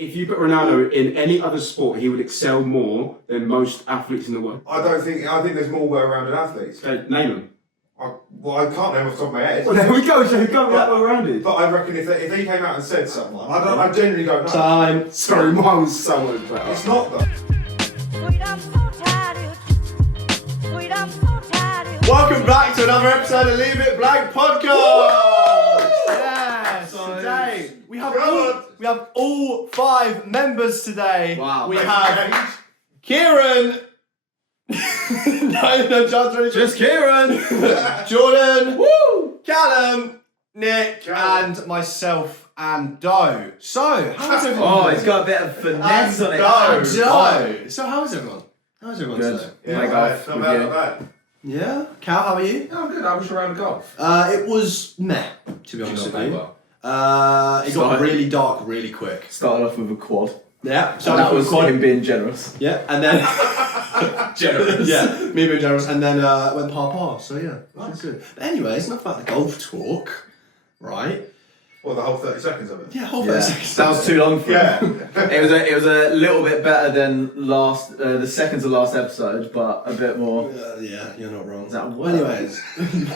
if you put Ronaldo in any other sport, he would excel more than most athletes in the world. I think there's more well-rounded athletes. Okay, name them. I can't name off the top of my head. Well, there we go. So who can't be that well-rounded? But I reckon if they came out and said someone, I genuinely don't know. Time. Sorry, mine was so much better. It's not though. Welcome back to another episode of Leave It Blank Podcast. Yes. Today we have all 5 members today. Wow. We have Kieran. no, Just Kieran. Jordan. Woo. Callum. Nick and myself and Doe. So how's everyone? Oh, it's got a bit of finesse on it. Doe. So how's everyone? How's everyone Good. today? Yeah, My God, not bad, not bad. Yeah. Cal, how are you? Yeah, I'm good. I was around the golf. It was meh, to be honest with you. It got really dark really quick. Started off with a quad. Yeah. So that was him being generous. Yeah, and then Generous. yeah, me being generous, and then went par. So yeah, that's good. But anyway, it's not about the golf talk, right? Well, the whole 30 seconds of it. Yeah, whole Yeah. seconds. That was too long for him. Yeah. It was a little bit better than the second to last episode, but a bit more. Yeah, you're not wrong. Is that Well, anyways,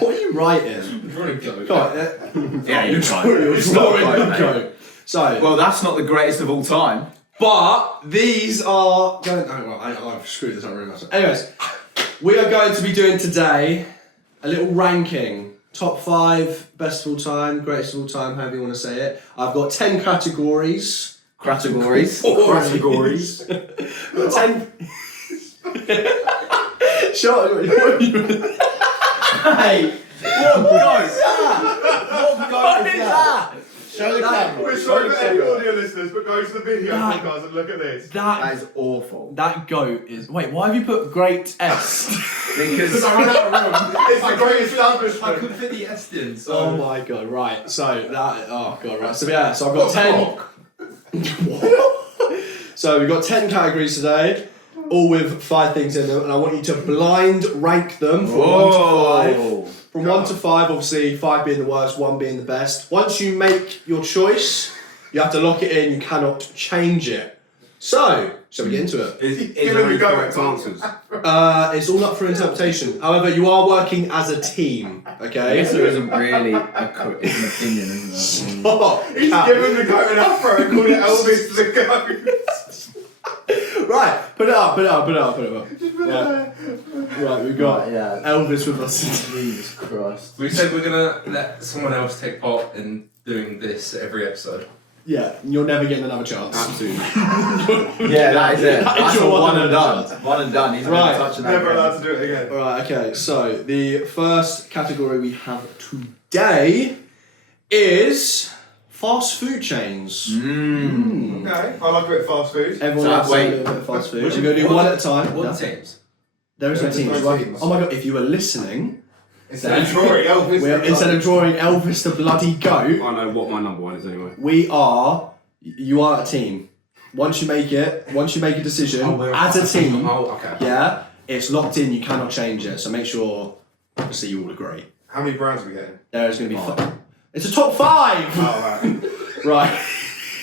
what are you writing? Really good. Go on. Yeah, you're trying. You're Go. So, Well, that's not the greatest of all time. but these are going. I've screwed this up really much. Anyways, we are going to be doing today a little ranking. Top 5, best of all time, greatest of all time, however you want to say it. I've got 10 categories. Categories. Categories. I've got 10. Shut up. Hey, what goat is that? What is that? Show the camera. We're sorry for any audio listeners, but go to the video podcast and look at this. That is awful. That goat is. Wait, why have you put great S? Because I ran out of room. It's the great establishment. I couldn't fit the S in, so... Oh my god, right. So that. Oh god, right. So yeah, so I've got 10. So we've got 10 categories today, all with 5 things in them, and I want you to blind rank them from 1 to 5. From 1 to 5, obviously, 5 being the worst, 1 being the best. Once you make your choice, you have to lock it in, you cannot change it. So, shall we get into it? Is there any correct answers? It's all up for interpretation. However, you are working as a team, I okay? guess there isn't really it's an opinion, isn't there? Oh, He's given the goat an afro and called it Elvis the goat. right, put it up. Right, we've got Yeah. Elvis with us. Jesus Christ. We said we're gonna let someone else take part in doing this every episode. Yeah, you're never getting another chance. Absolutely. Yeah, that is it. That is That's your a one one and and done. done. One and done. He's Right. never touching that Never again. allowed to do it again. Alright, okay, so the first category we have today is fast food chains. Okay, I like a bit of fast food. Everyone So, likes a wait. little bit of fast food. We're going to do one at a time. What Yeah. teams? There is no There is teams. no Right? teams. Oh my god, if you were listening, Instead of drawing Elvis. instead of drawing Elvis the bloody goat, I know what my number 1 is anyway. you are a team. Once you make a decision as a team, Oh, okay. yeah, it's locked in, you cannot change it. So make sure, obviously, you all agree. How many brands are we getting? There is going to be 5. It's a top 5! Oh, right. Right.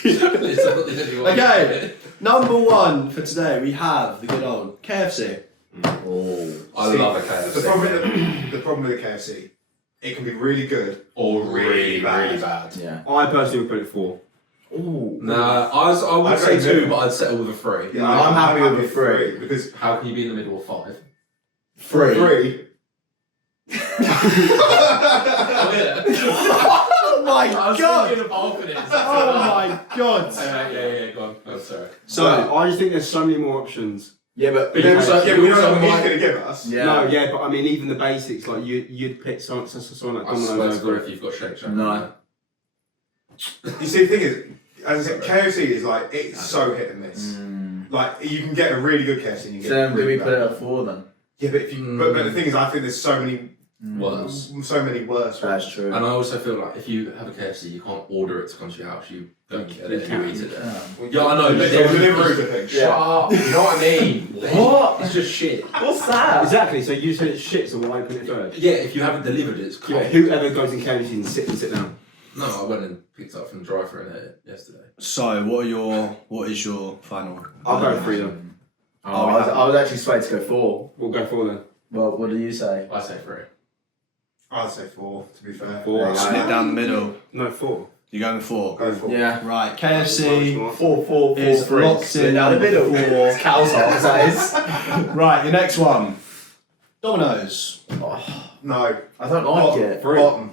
Okay. Okay, number 1 for today, we have the good old KFC. Oh, I See, love a KFC. The problem with the KFC, it can be really good Or really bad. bad. Yeah. I personally would put it 4. Ooh. Nah, I would I'd say say 2, two. but I'd settle with a 3. Yeah, I'm happy with the three. because How can you be in the middle of 5? 3. 3. Oh, yeah. Oh my I was god! thinking of alternatives. Oh my god! Yeah, go on. Oh, sorry. So, I just think there's so many more options. Yeah, but But then also, also- Yeah, we don't know what he's going to give us. yeah. No, yeah, but I mean, even the basics, like you'd pick someone like I Domino's swear to God, over if you've got Shake Shack. No. You see, the thing is, as I said, KFC is like, it's so hit and miss. Like, you can get a really good KFC and you can So get then, do really we put it bad. at 4 then? Yeah, but if you, but the thing is, I think there's so many Worse. worse. That's true. And I also feel like if you have a KFC, you can't order it to come to your house. You don't get it, you eat it. Yeah, I know. They But deliver the thing. shut up. You know what I mean? What? It's just shit. What's that? Exactly, so you said it's shit, so why put it third? Yeah, if you haven't delivered it, it's Yeah, cold. whoever goes in KFC and sit down. No, I went and picked up from the drive-thru and ate it yesterday. So, what is your final? I'll go 3 then. I was actually swayed to go 4. We'll go 4 then. Well, what do you say? I say 3. I'd say 4, to be fair. 4. Split down the middle. No, 4. You going with 4? Go 4. Yeah. Right, KFC 4 is 3. locked in down the middle. 4. It's cow's heart, that is. Right, your next one. Domino's. No. I don't like it. Bottom.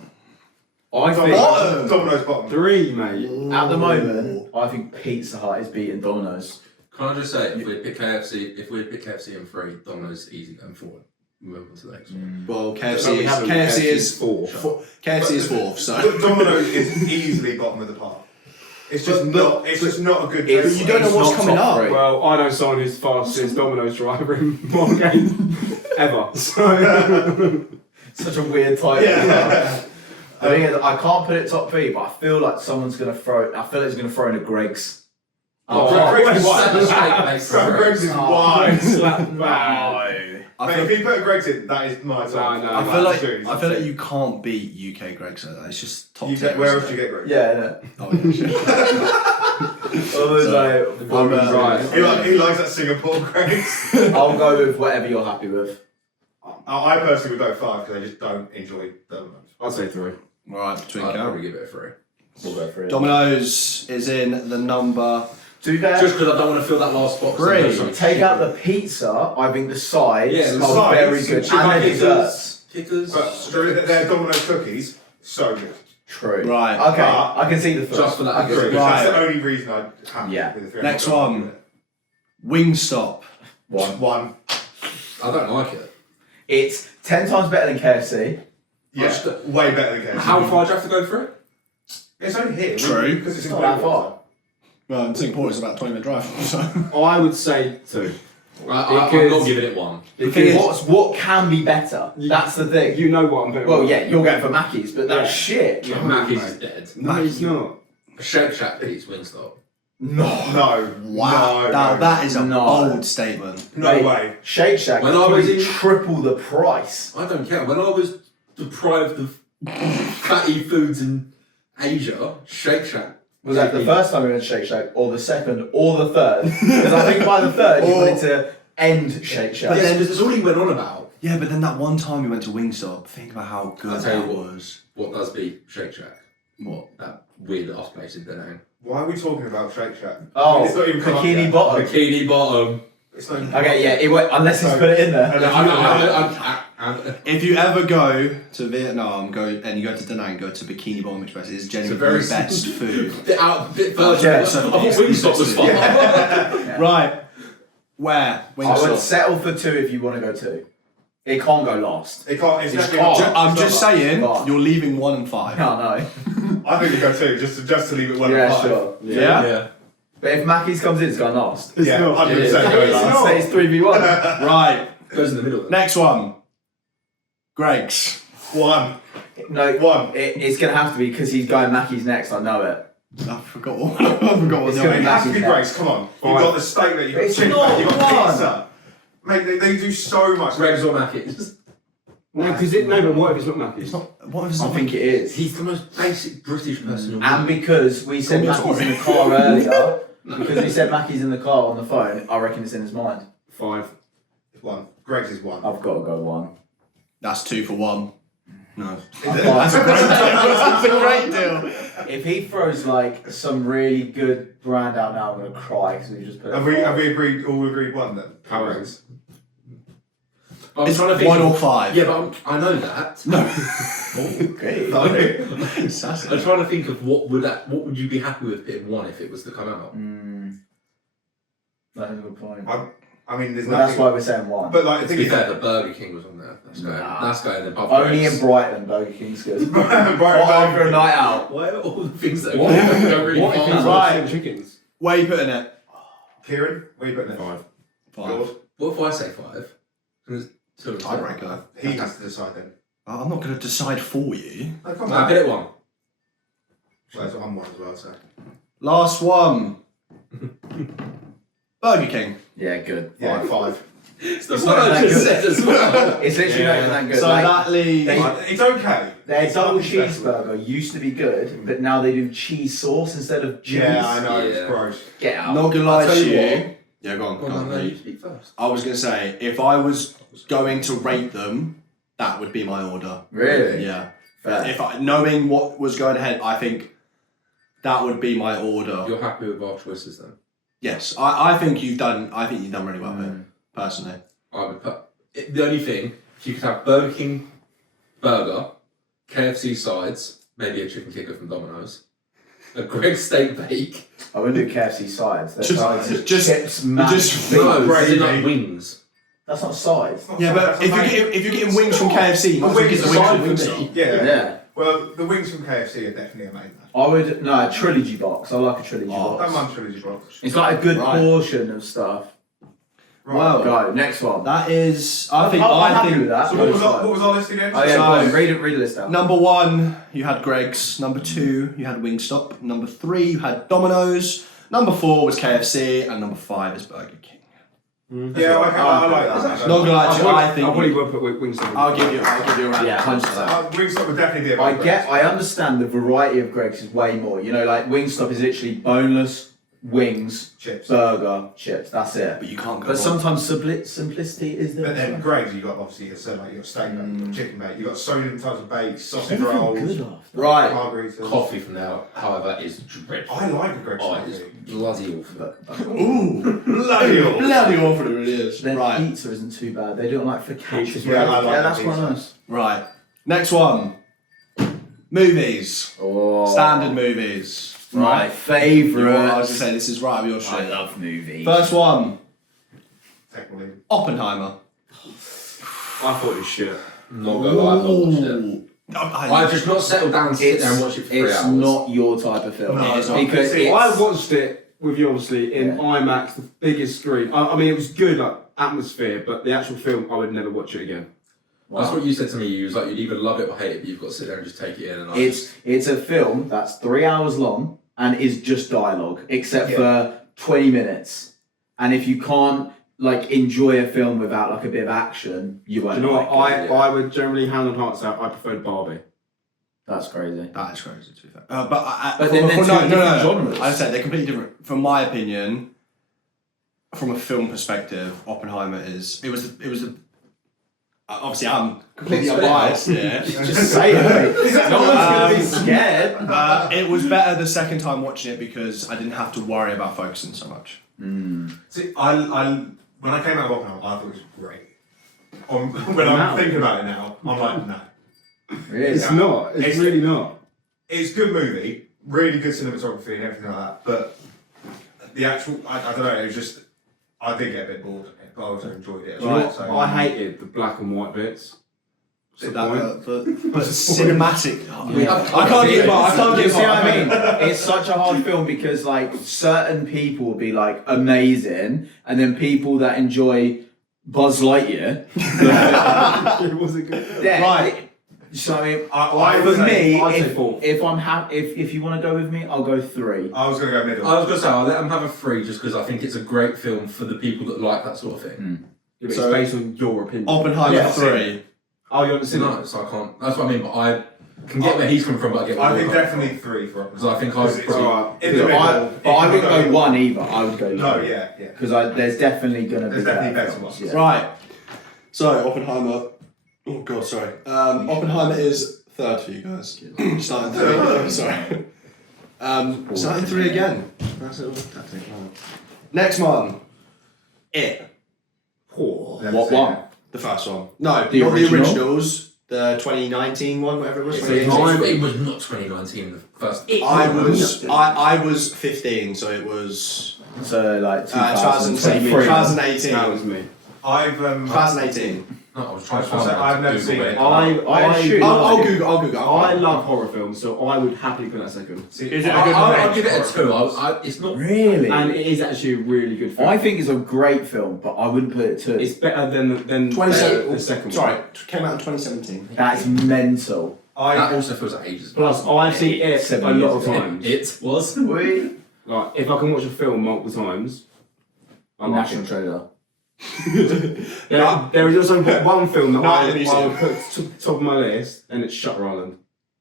I think Domino's bottom. 3, mate. at the moment, I think Pizza Hut is beating Domino's. Can I just say, if we pick KFC in 3, Domino's easy going forward. Move on to the next one. Well, No, we KFC haven't. is 4. KFC is 4th. So Domino's is easily bottom of the park. It's just not. It's just not a good. But you don't know what's not coming top up. 3. Well, I know someone who's fastest Domino's driver in one game ever. So Such a weird title. Yeah. The thing is, I can't put it top 3, but I feel like someone's gonna throw. I feel like it's gonna throw in a Greg's. Greg's is Savage wide. steak, mate. Greg's is wide. slap bad. I Mate, feel, if you put a Greg's in, that is my top. No, I feel like you can't beat UK Greg's. So it's just top You 10. get, where else do you get Greg's? Yeah, innit? Oh, yeah, sure. Right. He likes that Singapore Greg's. I'll go with whatever you're happy with. I personally would go 5 because I just don't enjoy Domino's. I'd say 3. Right, between I'd Cal. probably give it a 3. We'll go for it. Domino's is in the number. To be fair, Just because I don't want to fill that last spot. 'cause I know 3. some take shit. out the pizza. I think the sides Yeah, the are sides, very good, chicken and the kickers. desserts. Kickers. But their Domino's cookies, so good. True. Right. Okay, But- I can see the first. Just for that, I can agree. see the Right. That's the only reason I'd have Yeah. with the 3. Next one. Wingstop. One. I don't like it. It's 10 times better than KFC. Yeah, way better than KFC. How far do you have to go for it? It's only here. True. Because it's in Not that Blackwater. far. Well, in Singapore it's about a 20-minute drive. So. I would say 2. I'm Because- not giving it 1. Because What can be better? That's the thing. you know what I'm putting. Well, yeah, you're going for Mackey's, but that's Yeah. shit. Yeah, Mackey's is dead. No, it's not. Shake Shack beats Wingstop. No. No. Wow. No, That is a No. bold statement. No Mate, way. Shake Shack When is I was probably in- triple the price. I don't care. When I was deprived of fatty foods in Asia, Shake Shack. Was that the first time we went to Shake Shack, or the second, or the third? Because I think by the third you wanted to end Shake Shack. Yes, because it's all he went on about. Yeah, but then that one time we went to Wingstop, think about how good I'll tell you that what. was. What does beat Shake Shack? What? That weird ass place in Da Nang. Why are we talking about Shake Shack? Oh, It's not even come up bikini yet. bottom. Bikini Bottom. It's not even Okay, yeah, it went, unless he's put it in there. If you ever go to Vietnam, and you go to Da Nang, go to Bikini Bottom Express. It is genuinely very the best food. Bit further. Yeah, I so thought it's Wingstop was fun. Right. Where? I would Wingstop. settle for 2 if you want to go 2. It can't go last. It can't. It's It's definitely can't. not. I'm just saying, Come on. you're leaving 1 and 5. No, no. I think we go 2 just to leave it 1 Yeah, and 5. sure. Yeah? But if Mackey's comes in, it's going last. Yeah, 100% It go is. last. Say it's 3v1. Right. Goes in the middle. Next one. Greg's. 1. No, 1. it's going to have to be because he's going Mackey's next, I know it. I forgot what I forgot what It's the gonna other It has to be Mackey's Greg's, come on. You've got the steak there, you've got It's chicken not there, you've got one. pizza. Mate, they do so much. Greg's or Mackey's. No, because but what if it's not Mackey's? It's not. What if it's I not? think it is. He's the most basic British person you'll And meet. because we said Tell me a Mackey's in the story. car earlier, because we said Mackey's in the car on the phone, I reckon it's in his mind. 5. 1. Greg's is 1. I've got to go 1. That's 2 for 1. No. That's a great deal. If he throws like some really good brand out now, I'm going to cry because we just put it. Have we all agreed 1 then? Greg's. I'm It's trying to think 1 or of- 5. Yeah, but I know that. No. Okay. Sassy. I'm trying to think of what would you be happy with pitting 1 if it was to come out. That's a good point. I mean, there's Well, nothing. that's why we're saying 1. But like, To the be thing fair, the Burger King was on there. That's going above. Only Greg's. in Brighton, Burger King's good. is. Or after a night out. Why are all the things that What? go really What if far? he's Right. got chickens? Where are you putting it? Kieran, where are you putting it? 5. 5. What if I say 5? There's 2 and 2. Tiebreaker. He has to decide then. I'm not going to decide for you. Oh, come I on. put it 1. Well, that's what I'm 1 as well, so. Last one. Burger King. Yeah, good. Yeah, 5. That's what I just said as well. It's literally not even that good. So Like, that leaves. It's okay. their It's double nothing special. cheeseburger used to be good, but now they do cheese sauce instead of cheese. Yeah, I know, it's Yeah. gross. Get out. Not gonna lie I'll tell to you you. what. Yeah, go on. Well, Go on. no, you speak first. I was gonna say, if I was going to rate them, that would be my order. Really? Yeah. Fair. If I, knowing what was going ahead, I think that would be my order. You're happy with our choices then? Yes, I think you've done. I think you've done really well here, personally. I would put the only thing, if you could have Burger King burger, KFC sides, maybe a chicken kicker from Domino's, a Greg's steak bake. I wouldn't do KFC sides. They're Just- sides. just- chips, mashed just- beef. No, gravy. it's like wings. That's not sides. Yeah, but if you're getting wings from KFC, you might as well get the wings from Wingstop. Yeah. Yeah. Well, the wings from KFC are definitely a main man. I would a trilogy box. I like a trilogy Oh. That box. man trilogy box. It's like a good Right. portion of stuff. Wow. Go next one. That is, I think. I'm I happy think with that. So what was our list again? Oh yeah, So- go on, read the list out. number 1, you had Greg's. Number 2, you had Wingstop. Number 3, you had Domino's. Number 4 was KFC, and number 5 is Burger King. Yeah, I like that. Not gonna lie to you, I think I probably would put Wingstop. I'll give you a round. Yeah, of applause for 100%. that. Wingstop would definitely be a I understand the variety of Greg's is way more. You know, like Wingstop is literally boneless, wings, chips. burger, chips. That's it. But you can't go But wrong. sometimes simplicity is there. But then Greg's, you got obviously, so like you got steak bake, you got chicken bake, you got so many types of bakes, sausage Everything rolls, good after. Right. margaritas. Coffee from now, however, is dreadful. I like a Greg's Oh, it's coffee. bloody awful. Ooh. Bloody awful. Bloody awful it really is. Their Right. pizza isn't too bad. They do it like focaccia. Yeah, I like yeah, that's that quite pizza. nice. Right. Next one. Movies. Oh, Standard movies. My Right. I favourite. was gonna say this is right up your street. I love movies. First one. Technically. Oppenheimer. I thought it was shit. Not gonna lie, I've not watched it. I've just not settled down to sit there and watch it for 3 it's hours. not your type of film. No, it's not. because See, it's, I watched it with you obviously in Yeah. IMAX, the biggest screen. I mean, it was good, like atmosphere, but the actual film, I would never watch it again. That's what you said to me. You was like, you'd either love it or hate it, but you've got to sit there and just take it in. And It's a film that's 3 hours long and is just dialogue, except Yeah. for 20 minutes. And if you can't like enjoy a film without like a bit of action, you won't. Do you know what? like it. I would generally hand on heart say I preferred Barbie. That's crazy. That is crazy to be fair. But But then they're two different genres. I said they're completely different. From my opinion, from a film perspective, Oppenheimer is. It was the. Obviously, I'm completely Spit it out. unbiased here. Just say it, mate. No one's gonna be scared. It was better the second time watching it because I didn't have to worry about focusing so much. See, when I came out of Oppenheimer, I thought it was great. When I'm thinking about it now, I'm like, no. Really? It's not. It's It's- really not. It's a good movie, really good cinematography and everything like that, but the actual, I don't know, it was just, I did get a bit bored of it, but I also enjoyed it as Do you know well. what? So. I hated the black and white bits. What's the point? But cinematic. I can't get. I can't You get. see what I mean? It's such a hard film because like certain people will be like amazing, and then people that enjoy Buzz Lightyear, It wasn't good. yeah, Right. So I mean, I for would me, I'd say four. if I'm if you want to go with me, I'll go 3. I was going to go middle. I was gonna say I'll let them have a 3 just because I think it's a great film for the people that like that sort of thing. Yeah, but So- it's based on your opinion. Oppenheimer Yeah, 3. Oh, you haven't seen No, it? so I can't. That's what I mean. But I can get where he's coming from, but I get. Where I you're think coming definitely from. 3 for Because I think I Because was it's pretty. Alright. in the middle. But I wouldn't go 1 either. I would go. No, yeah. Because there's definitely gonna be There's definitely better films, ones. yeah. Right. So Oppenheimer. Oh God, sorry. Oppenheimer is 3rd for you guys. Starting 3. Sorry. Starting 3 again. That's a little tactic. Next one. It. Never What seen one? it. The first one. No, The not original? the originals. The 2019 one, whatever it was. It 2018. was not 2019. The first. I was 15, so it was So like 2018. 2003. That was me. I've 2018. No, I was trying to I was find gonna say, I've never Google seen it. I assume- I'll Google. I love horror films, so I would happily put that second. See, Is it a I- good I'll range? give it a 2. It's not. Really? And it is actually a really good film. I think it's a great film, but I wouldn't put it 2. it's better than 27. the second Sorry, one. came out in 2017. That's mental. That also feels like ages. Plus, I've seen it 7 a lot years of ago. times. It was. We Like, if I can watch a film multiple times, I'm National happy. Treasure. There is also one film that Night I at the Museum. would put to top of my list, and it's Shutter Island.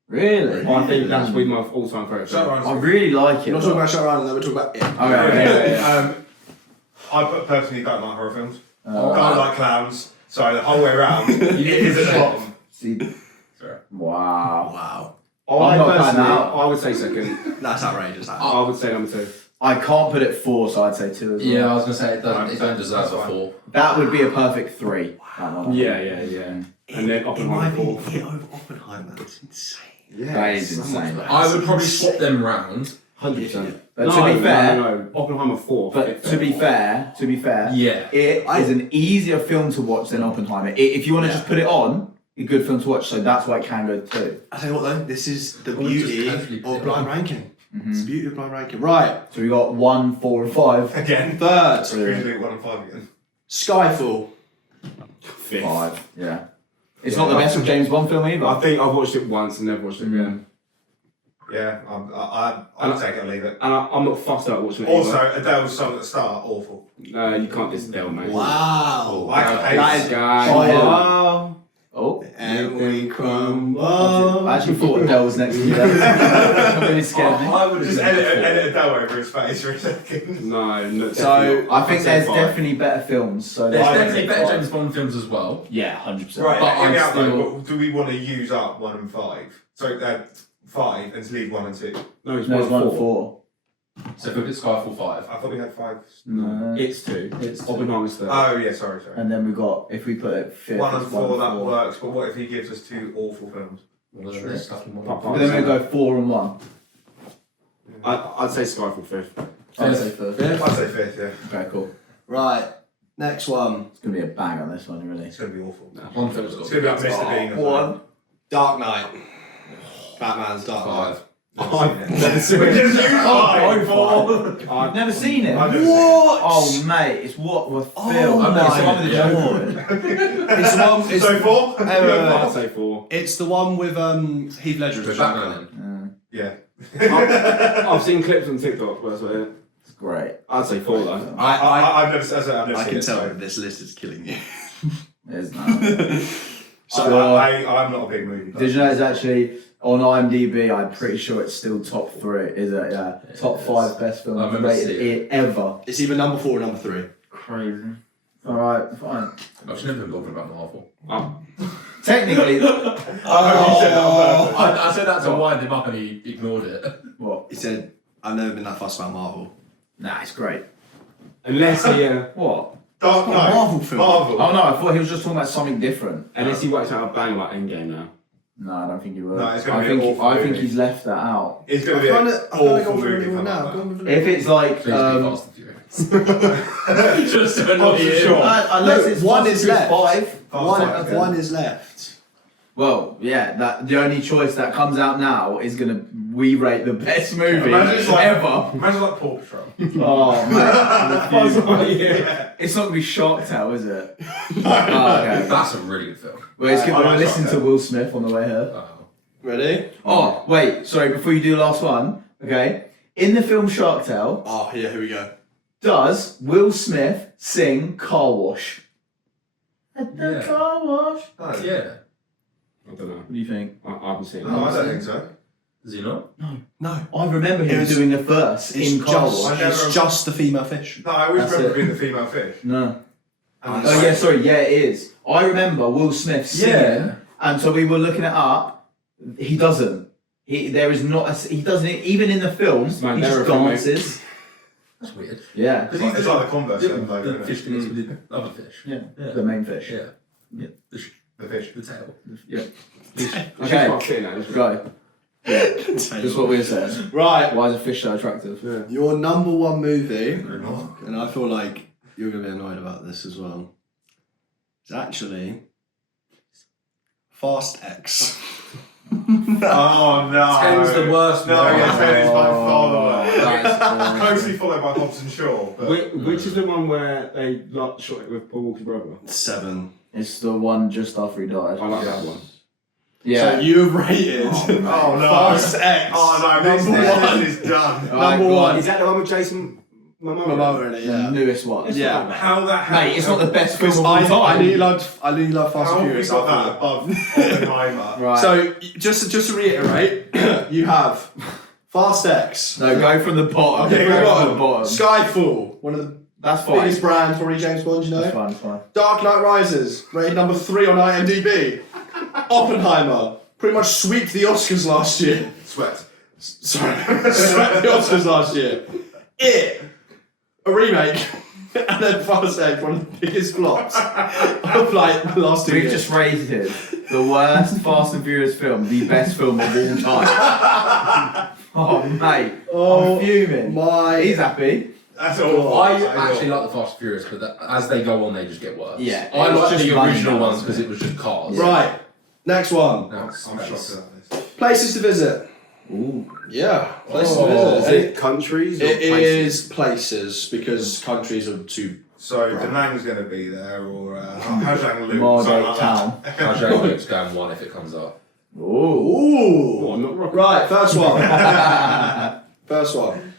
Really? I think that's probably my all-time favourite film. I really like it. We're not talking about Shutter Island, though. We're talking about it. Okay. I personally don't like horror films. Oh. Don't like clowns. So the whole way around, it is at the bottom. See, Sorry. wow. Wow. I not personally, fan out. I would say second. That's outrageous. That. I would say number 2. I can't put it 4, so I'd say 2 as well. Yeah, I was gonna say it Right, don't deserve that's a fine. 4. That would be a perfect 3. That one. Yeah. And then Oppenheimer 4. hit over Oppenheimer. It's insane. Yeah, That is insane. I would probably swap them round. 100%. But to be fair, no. Oppenheimer 4. but to be fair, Yeah. it is an easier film to watch than Oppenheimer. If you want to just put it on, a good film to watch, so that's why it can go 2. I tell you what though, this is the Well, just beauty casually put of it blind on. ranking. It's the beauty of blind ranking. Right, So we got 1, 4, and 5. Again. third, Usually 1 and 5 again. Skyfall. 5th. 5, yeah. It's not the best James Bond film either. I think I've watched it once and never watched it again. Yeah, I'll take it or leave it. And I'm not fussed about watching it Also, either. Adele's song at the start, awful. No, you can't diss Adele, mate. Wow. I hate That is Guy. wow. Oh. And we crumble. I actually thought Adele was next to you there. That really scared me. I would Just edit Adele over his face for a second. No, So, I think I'd say there's 5. definitely better films. So There's I would definitely say better 5. James Bond films as well. Yeah, 100%. Right, But hear me I'm out though, still- but do we want to use up 1 and 5? So, 5 and to leave 1 and 2? No, it's No, it's 1 1 and 4. 4. So if we look at Skyfall 5. I thought we had 5. No. It's 2. It's 2. Oppenheimer's 3rd. Oh, yeah, sorry. And then we got, if we put it 5th, 1 and it's 4, that 4. works, but what if he gives us 2 awful films? Well, there's stuff in one. But then we go 4 and 1. I'd say Skyfall 5th. I'd say 5th. I'd say 5th, yeah. Okay, cool. Right, next one. It's going to be a bang on this one, really. It's going to be awful. One film's got It's going to be like Mr. Bean or something. Dark Knight. Batman's Dark Knight. 5. I've never seen Which it. is you five, four. I've never seen it. I've never seen it. What? Oh, mate, it's what was Oh film. my It's the one with the Joker. It's the one. It's, So 4? I'd say 4. it's the one with Heath Ledger as With the Batman Joker. in. Yeah. I've seen clips on TikTok, but that's about it. It's great. I'd say 4 though. I've never seen can it. tell so- that this list is killing you. There's no. So I'm not a big movie. Did you know it's actually on IMDb? I'm pretty sure it's still top 3. Is it? Yeah, top 5 best I films remember rated seeing it ever. It's either number 4 or number 3. Crazy. All right, fine. I've never been bothered about Marvel. Technically, I said that to wind him up and he ignored it. what? He said, "I've never been that fussed about Marvel." Nah, it's great. Unless he, What? Dark It's not a Knight. Marvel film. Marvel. Oh no, I thought he was just talking about something different. unless he works out a bang like Endgame now. No, I don't think he will. No, it's gonna I be an think awful I think movie. he's left that out. It's going to be an awful movie. coming out. If it's like, Please be Fast and Furious. Just to annoy Oh, for you. sure. unless it's one Fast is and left. Furious 5. One is left. Well, yeah, that the only choice that comes out now is gonna rate the best movie Imagine it's like- ever. Imagine like Paw Patrol. Oh man, Yeah. it's not gonna be Shark Tale, is it? Oh, okay. That's a really good film. Well, it's I gonna like listen Shark to Tale. Will Smith on the way here. Oh. Ready? Oh, wait, sorry, before you do the last one, okay? In the film Shark Tale, Oh, yeah. Here we go. does Will Smith sing Car Wash? At the Yeah. car wash. No. Yeah. I don't know. What do you think? I haven't seen it. No, I don't think so. Is he not? No. I remember It him was- doing the verse in Car just, Wash. it's just the female fish. No, I always That's remember it. being the female fish. No. And Oh yeah, sorry, yeah it is. I remember Will Smith singing, Yeah. and so we were looking it up. He doesn't. There is not. He doesn't even in the film. Man, He they're just a filmmaker. dances. That's weird. Yeah, It's like the Converse. The, then, though, the isn't it? fish that gets with the other fish. yeah, Yeah. the main fish. Yeah. Yeah. The fish. The tail. Yeah. She's Okay, quite fit now, isn't she? go. Yeah, that's what we were saying. Right. Why is a fish so attractive? Yeah. Your number 1 movie, not. and I feel like you're going to be annoyed about this as well, is actually Fast X. Oh no. Ten's the worst No, one. yes, Ten is by far the worst. That is Closely followed by Hobbs and Shaw. But Which is the one where they shot it with Paul Walker's brother? 7. It's the one just after he died. I like that one. Yeah. So you have rated oh no. Fast X. Oh no, this Number 1. is done. Alright, Number go 1. on. Is that the one with Jason Momoa in it, The yeah. newest one. Yeah. How that happened? Mate, it's not the best film Because of all time. I knew you loved Fast How and have we Furious. got that above Oppenheimer? Right. So just to reiterate, you have Fast X. no, go from the bottom. Okay, go go from the bottom. Skyfall, one of the That's fine. biggest brands, probably James Bond, you know. That's fine. That's fine. Dark Knight Rises, rated number 3 on IMDb. Oppenheimer, pretty much swept the Oscars last year. Sweat. Sorry, swept the Oscars last year. It, a remake, and then Fast X, one of the biggest flops of like the last 2 We've years. just rated the worst Fast and Furious film, the best film of all time. Oh, mate. I'm fuming. my- He's happy. That's all. I actually like the Fast and Furious, but as they go on, they just get worse. Yeah, I it's like just the money original now, ones isn't because it? it was just cars. Right, next one. Now I'm it's shocked space. at this. Places to visit. Ooh. Yeah, places Oh. to Is visit. it countries? Or It places? is places because countries are too. So Da Nang's going to be there, or Hajang Lu. Margate Town. Hajj Luke's going one if it comes up. Ooh. Ooh. I'm not rocking. Right, first one. First one.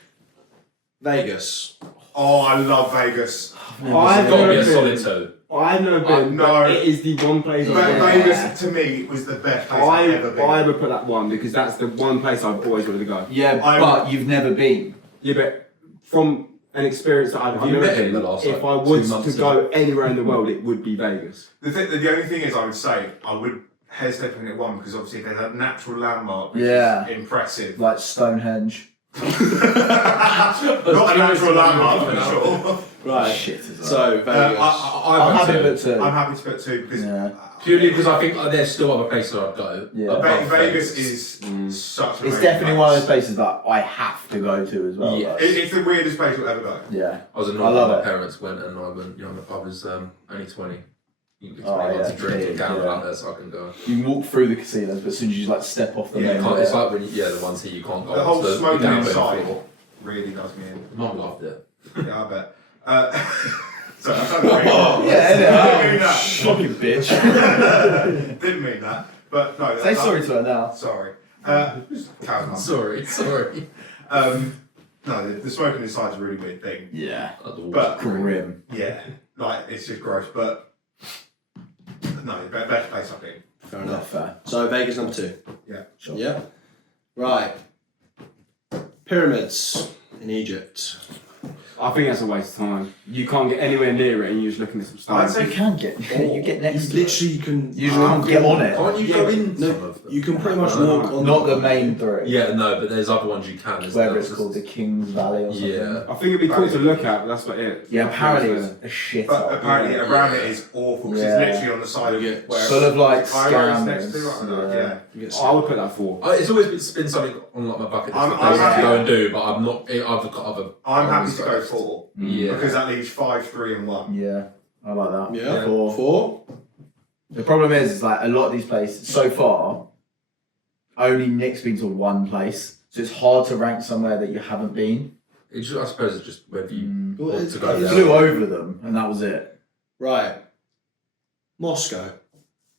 Vegas. Oh, I love Vegas. I've It's got to never be a been. solid 2. I've never been. no. but it is the one place I've been. Vegas, to me, was the best place I've ever been. I would put that one because that's the one place I've always wanted to go. Yeah, I'm- but you've never been. Yeah, but from an experience that I've Have you never met him been, the last, if like, I was 2 months to go anywhere in the world, it would be Vegas. The only thing is, I would say, I would hesitate putting it one because obviously there's a natural landmark which Yeah. is impressive. Like Stonehenge. Not a natural landmark for sure. Right. Shit as well. So Vegas. I'm happy to put 2. I'm happy to put 2 because Yeah. Purely because I think there's still other places I'd go. Yeah. above Vegas is such a It's amazing definitely one of those place. places that I have to go to as well. Yeah. though. It's the weirdest place you'll ever go. Yeah. I was I annoyed love when my it. parents went and I went, I was only 20. You can Oh, 21 yeah, to drink big, and gamble yeah. out there so I can go. You can walk through the casinos, but as soon as you like step off the Yeah, main it's door- like when the ones here you can't go The on whole to smoking gambling inside floor. really does me in. Mum loved it. Yeah, I bet. Sorry, I don't know. Yeah, Didn't mean that. Fucking bitch. Didn't mean that. But no. Say sorry to her now. Sorry. Carry on. Sorry. No, the smoking inside is a really weird thing. Yeah. But Grim. yeah, like it's just gross. But no, best place I've been. Fair Not enough. fair. So Vegas number 2. Yeah. Sure. Yeah. Right. Pyramids in Egypt. I think that's a waste of time. You can't get anywhere near it and you're just looking at some I'd stuff. say You can get. You get next to it. Literally, you can. You just can't get on it. Can't you go in No, some of them? you can pretty much No. walk on. Not the main 3. Yeah, no, but there's other ones you can. isn't Whether there? it's called the King's Valley or something. Yeah. I think it'd be cool to look at, but that's about it. Yeah, apparently it's a shit. But up. apparently around it is awful because Yeah. it's literally on the side of Yeah. where Full of like Cairo is next to. I scammers. don't know, Yeah. yeah. You get I would put that 4. It's always been something on like my bucket list I'm that places to happy- go and do, but I'm not. I've got other. I'm happy ones to go first. 4 Yeah. because that leaves 5, 3, and 1. Yeah, I like that. Yeah. 4. 4. The problem is like a lot of these places so far, only Nick's been to one place, so it's hard to rank somewhere that you haven't been. It's just, I suppose it's just whether you Well, want it's- to go it's- there. Flew over them, and that was it. Right. Moscow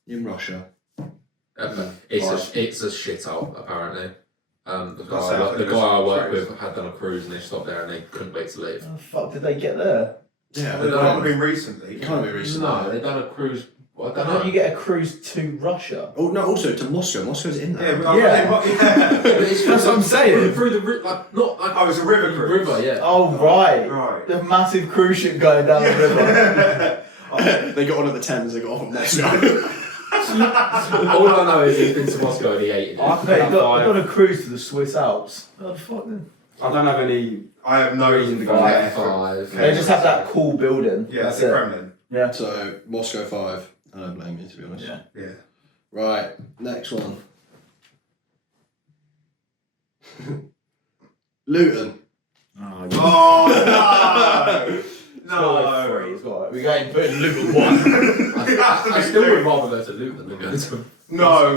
in Russia. It's a shit hole apparently. The That's how guy it I is. work with had done a cruise and they stopped there and they couldn't wait to leave. How the fuck did they get there? Yeah. But that would have been recently. It can't be recent. No, they done a cruise. I don't Don't know. you get a cruise to Russia? Oh no! Also to Moscow. Moscow's in Yeah, there. but Yeah. That's what I'm saying. Through the like not like Oh, it's a river cruise. river, yeah. Oh right, Right. the massive cruise ship going down the river. They got on at the Thames. They got off at Moscow. All I know is he's been to Moscow and he hated I it. put Mate, that you got 5. a cruise to the Swiss Alps. What the fuck then? I don't have any. I have no reason to go Five. there. 5. They just have that cool building. Yeah, That's the it. Kremlin. Yeah. So Moscow 5. I don't blame you, to be honest. Yeah. Yeah. Right. Next one. Luton. Oh, Oh no. no! Three. It's got like, we're going to put in Luton 1. I still would rather go to Luton than go to. No.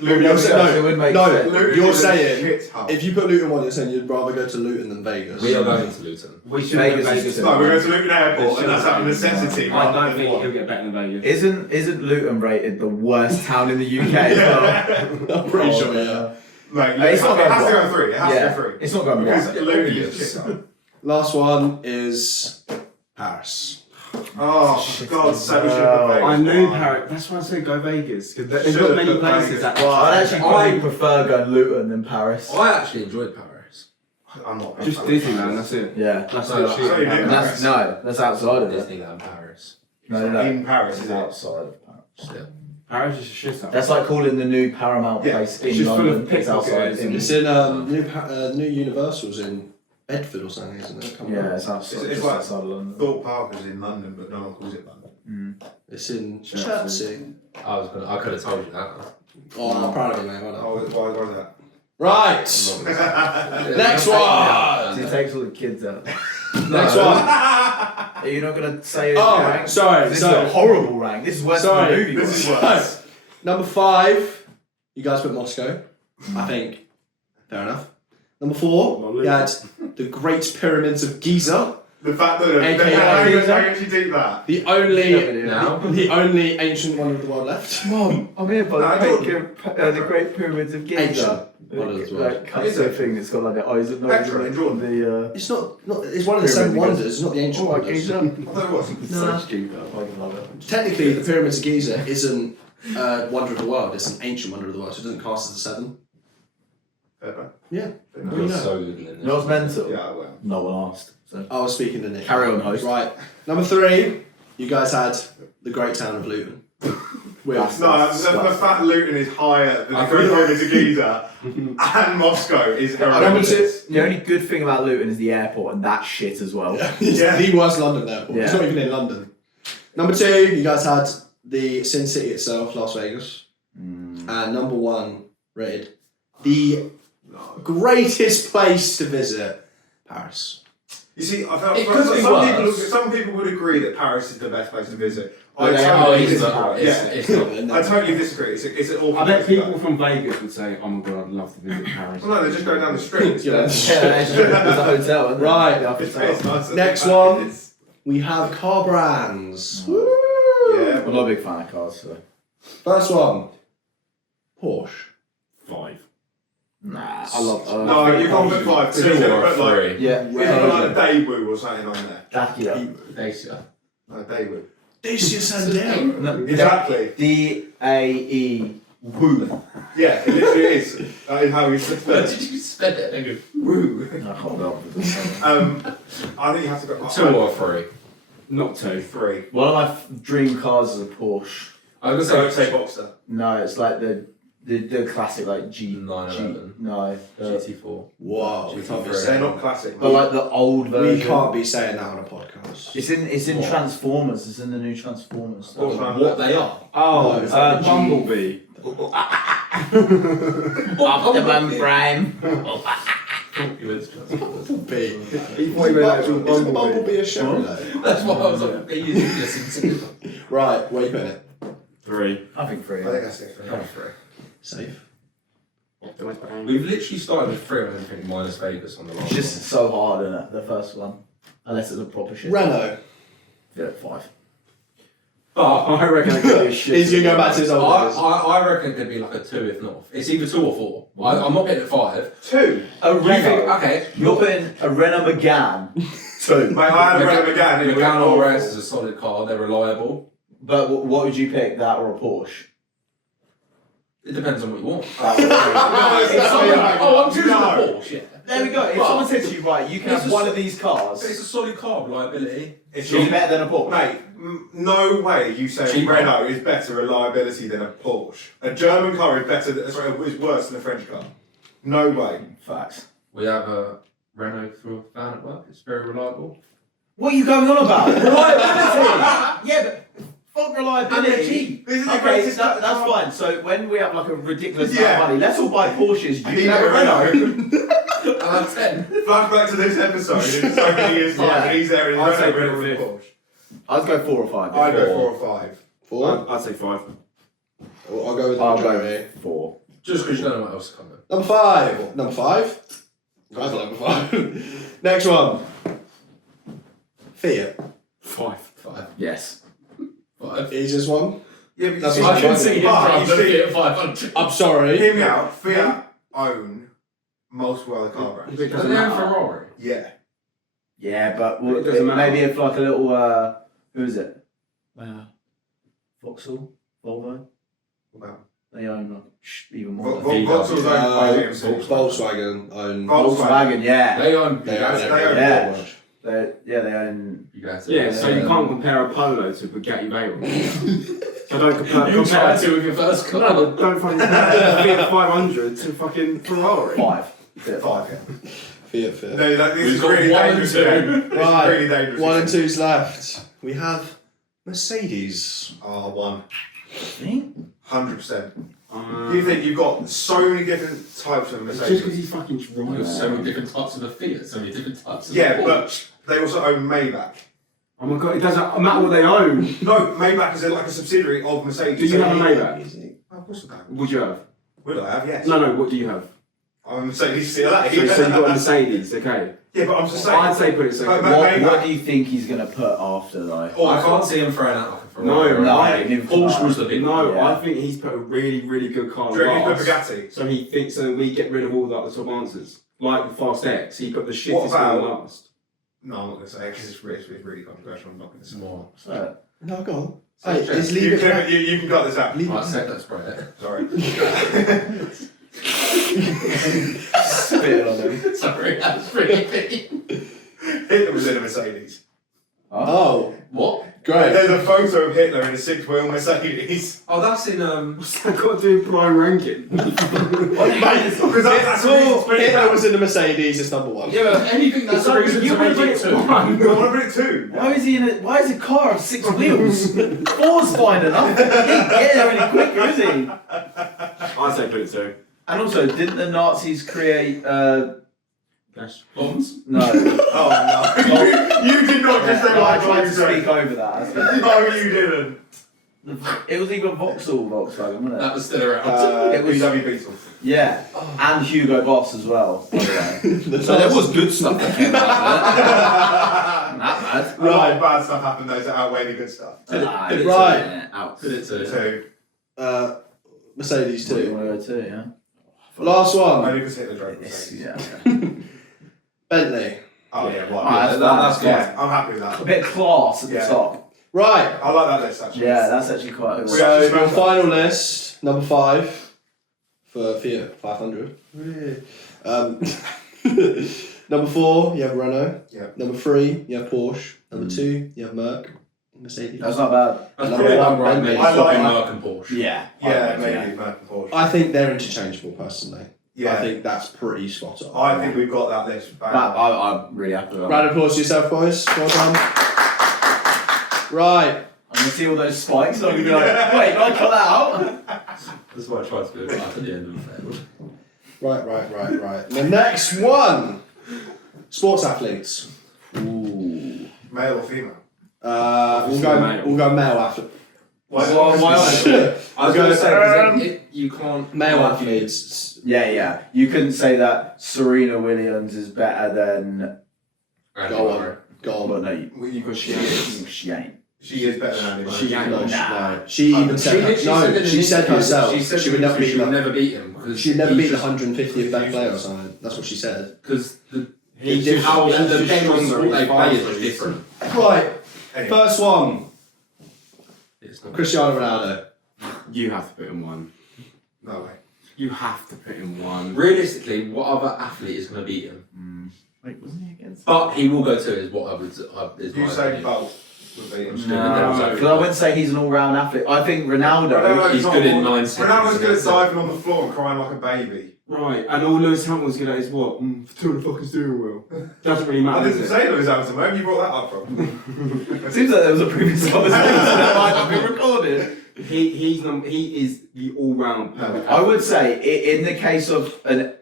You're It saying, wouldn't make no, sense. Luton you're is a saying shit hole. if you put Luton 1, you're saying you'd rather go to Luton than Vegas. We are going to Luton. We should Vegas have is Vegas. too. No, we're going to Luton Airport, and that's out of necessity. I don't think he'll get better than Vegas. Isn't Luton rated the worst town in the UK as well? I'm pretty Oh, sure, yeah. Mate, It's not it going has to one. go 3. It has Yeah, to go 3. it's not going Because one. Luton is a shit hole. Last one is Paris. Oh, God, so we should have Vegas. I knew Paris. That's why I said go Vegas because there's not Should've many put places Vegas. that. I'd actually probably prefer going Luton than Paris. I actually enjoyed Paris. I'm not. Just Disneyland. That's it. Yeah. That's No, it. like- So you did And Paris. that's outside of it. Disneyland Paris. No. In Paris, It's is it? outside of Paris. Still. Paris is a shit out. That's like calling the new Paramount Yeah, place it's in just full of London. It's outside. pickpockets and- It's in new Universal's in Bedford or something, isn't it? Coming Yeah, up. it's outside. It's just like- outside of London. Thorpe Park is in London, but no one calls it London. It's in Chelsea. Chelsea. I could have told you that. Oh, I'm proud of you, mate. Well done. Oh, why that? Right. Next one. He takes all the kids out. Next one. Are you not gonna say a Oh, rank? sorry. This is a horrible rank. This is worse Sorry, than the movie. this is one. worse. Number 5, you guys put Moscow. I think fair enough. Number 4, you had the Great Pyramids of Giza. The fact that AKA I actually do that. The only Now? the only ancient one of the world left. Mom, I'm here by No, I the Great Pyramids of Ancient. Giza. One of the Like world. Is it? thing that's got like the eyes and Petra in Jordan. the It's not it's one of the 7 Pyramid wonders, it's not the ancient wonders. Giza. I thought it was. So stupid. I fucking love it. Technically the Pyramids of Giza isn't a wonder of the world, it's an ancient wonder of the world, so it doesn't cast as a 7. Fair play. Yeah. You're you know? so good in this. You know what's mental? Yeah, well. No one asked. So. I was speaking to Nick. Carry on, host. Right. Number 3, you guys had the great town of Luton. With No, the fact Luton is higher than the Great Pyramids of Giza and Moscow is Number horrendous. 2, The only good thing about Luton is the airport, and that's shit as well. it's Yeah. the worst London airport. It's Yeah. not even in London. Number 2, you guys had the Sin City itself, Las Vegas. And number 1, rated the greatest place to visit, Paris. You see, I felt It could be some people would agree that Paris is the best place to visit. I Yeah, totally it's disagree. not. Yeah. It's not. I totally disagree. It's an awful I bet place to go. people from Vegas would say, "Oh my god, I'd love to visit Paris." Well, no, they just go down the street. Yeah. There's a hotel, isn't there? Right. The It's hotel. nice. Next one. We have car brands. Yeah. I'm not a big fan of cars, so. First one, Porsche. 5. Nah. I love No, you can't put 5. Two He's gonna or put like, three. Yeah. he's got like a Daewoo or something on there. Dacia. Dacia. No, Daewoo. Dacia Sandero. No, Exactly. DAE. Woo. Yeah, it literally is. That is how we spell Did it. you spell it? And go, Woo. I can't go with this. I think you have to go 2 or 3. Not 2. 3. One of my dream cars is a Porsche. I was So going say to say Boxster. No, it's like the classic like G 911. No, GT4. Whoa, we can't be They're saying not classic. but like the old version. we can't be saying that on a podcast. It's in What? Transformers. It's in the new Transformers. What's that? What they are. Oh, No, is that G. Bumblebee? Optimum Prime. You went to Transformers. Bumblebee. He thought he meant actual Isn't Bumblebee. Bumblebee a Chevrolet? That's what I was like. You listen to. Right, where you putting it? 3. I think 3. I think that's it. Come through. Safe. We've literally started with 3 of everything minus Vegas on the last It's just so hard, isn't it? The first one, unless it's a proper shit. Renault. Yeah, 5. Oh, I reckon it could be a shit. He's gonna go back to his old one. days. I reckon it could be like a 2 if not. It's either 2 or 4. I'm not getting it 5. 2. A You think, Renault. okay, You're putting a Renault Megane. 2. Mate, I had a Renault Megane. Megane RS is a solid car. They're reliable. But what would you pick, that or a Porsche? It depends on what you want. No, Oh, I'm choosing no. a Porsche. Yeah. There we go. If But- someone said to you, right, you can It's have a one s- of these cars, But it's a solid car, reliability. It's is it better than a Porsche? Mate, no way you say Cheaper. Renault is better reliability than a Porsche. A German car is better. Sorry, is worse than a French car. No way. Facts. We have a Renault through a van at work. It's very reliable. What are you going on about? Reliability! Yeah, but fuck reliability. And they're cheap. This is the Okay, greatest that's car. fine. So when we have like a ridiculous amount Yeah. of money, let's all buy Porsches. You You can have a Renault. And I'm 10. Flashback to this episode in so many years' time, Yeah. and he's there in his I'd say Renault with a fifth. Porsche. I'd go 4 or 5. I'd go 4 or 5. 4? I'd say 5. I'll go with the I'll majority. go 4. Just because you don't know what else is coming. Number 5. Number 5? I thought number 5. Next one. Fiat. 5. 5. Yes. 5. Easiest one. Yeah, but That's you what see- I can see him but drive you the see- Fiat 500. I'm sorry. Hear me out. Fiat own multiple other car brands. Because And then Ferrari. Yeah. Yeah, but It doesn't matter. maybe if like a little who is it? Vauxhall, Volvo. Wow. They own like even more. Vauxhall's owned by AMC. Volkswagen own. Volkswagen, yeah. They own They own Bugatti. everything, Yeah. pretty much. They own. Bugatti. Yeah, so you Yeah. can't compare a Polo to a Bugatti Veyron. So don't compare. You tried to with your first car. No, but don't fucking compare Fiat 500 to fucking Ferrari. 5. Five, yeah. Fiat. No, like, this We've is got really one and dangerous. two. Again. This Right. is really dangerous. 1 and 2's left. We have Mercedes. R1. Me? 100%. You think you've got so many different types of It's just because Mercedes? he's fucking wrong. There's so many different types of a Fiat, so many different types of Yeah, a but Porsche. they also own Maybach. Oh my god, it doesn't matter what they own. No, Maybach is like a subsidiary of Mercedes. Do you have a Maybach? Oh, of course I don't. Would you have? Would I have? Yes. No, what do you have? I'm a Mercedes CLA. So you've got a Mercedes, okay. Yeah, but I'm just saying. I'd say put it second. But- What do you think he's gonna put after though? Oh, I can't see him throwing out like a Ferrari. No, Porsche was the big one. No, Yeah. I think he's put a really, really good car Do you reckon last. he's put Bugatti? So he thinks that we get rid of all the top answers. Like the Fast X, he put the shittest What about- one last. No, I'm not going to say it because it's really controversial. I'm not going to say More. So, No, go on. So Hey, it's just just- leave You it there. can, you can cut this out. Leave Right, it set that spread. Sorry. spit on him. Sorry, that was pretty big. Hitler was in a Mercedes. Oh, What? great. There's a photo of Hitler in a six-wheel Mercedes. Oh, that's in What's that got to do with Brian Rankin? Because that's the reason to put it Hitler down. was in a Mercedes, it's number 1. Yeah, but anything that's a reason you to make put it it too. one. I want to put it two. Why is a car of 6 wheels? 4's fine enough. He can't get there any quicker, is he? I'd say put it two. And also, didn't the Nazis create Yes. Bombs? no. Oh no. You did not just say No, what I I tried thought to you said. speak over that. No, you didn't. It was either Vauxhall or Volkswagen, wasn't That it? was still around. It was- VW Beetle. Yeah, and Hugo Boss as well, by the way. So there was good stuff that came out of it. Not that A lot of bad stuff happened though to outweigh the good stuff. bad. Nah, Put it Right. yeah, out. Put it to. Two. Mercedes So you 2. want to go too, yeah? Last one. Only because Hitler drove Yes, Mercedes. yeah. Bentley. Oh yeah, right. Alright, that's good. Yeah, I'm happy with A that. bit of class at the Yeah. top. Right. I like that list actually. Yeah, that's actually quite a So- So just your remember- final list, number 5 for Fiat 500. Number 4, you have Renault. Yeah. Number 3, you have Porsche. Number 2, you have Merc. Mercedes. That's not bad. That's Number probably one, about right, Bentley. maybe I like swapping that. Merc and Porsche. Yeah. Yeah, maybe Merc and Porsche. I think they're interchangeable personally. Yeah. I think that's pretty spot on. I think we've got that list back. I'm really happy with that. Round of applause to yourself, boys. Well done. Right. I'm going to see all those spikes and I'm going to be like, wait, did I cut that out? That's why I tried to do it at the end of the field. Right. The next one. Sports athletes. Ooh. Male or female? We'll go male athlete. Why I I was going to say, 'cause you can't. Male athletes. Yeah. You couldn't say that Serena Williams is better than. Go on. Well, no, You've got she ain't. She is better than Andy Murray. She ain't. No, Nah. she even said she said herself She said she would never beat she would him. never beat him because She'd never beat the the 150th best player or something. That's what she said. because the He's just- how he's the just bench stronger, what they he's play faster, is different. Right. Anyway. First one. It's not. Cristiano Ronaldo. You have to put in one. No way. You have to put in one. Realistically, what other athlete is going to beat him? Wait, wasn't he against? But he will go to is what I would. Is You my say opinion. Bolt would be him. No, because I wouldn't say he's an all-round athlete. I think Ronaldo. he's good in 9 seconds. Ronaldo's good at diving on the floor and crying like a baby. Right, and all Lewis Hamilton's good at is what? Turn the fucking steering wheel. Doesn't really I matter. didn't does it? say Lewis Hamilton. Where have you brought that up from? It seems like there was a previous conversation that might not be recorded. He is the all-round perfect. I would say in the case of an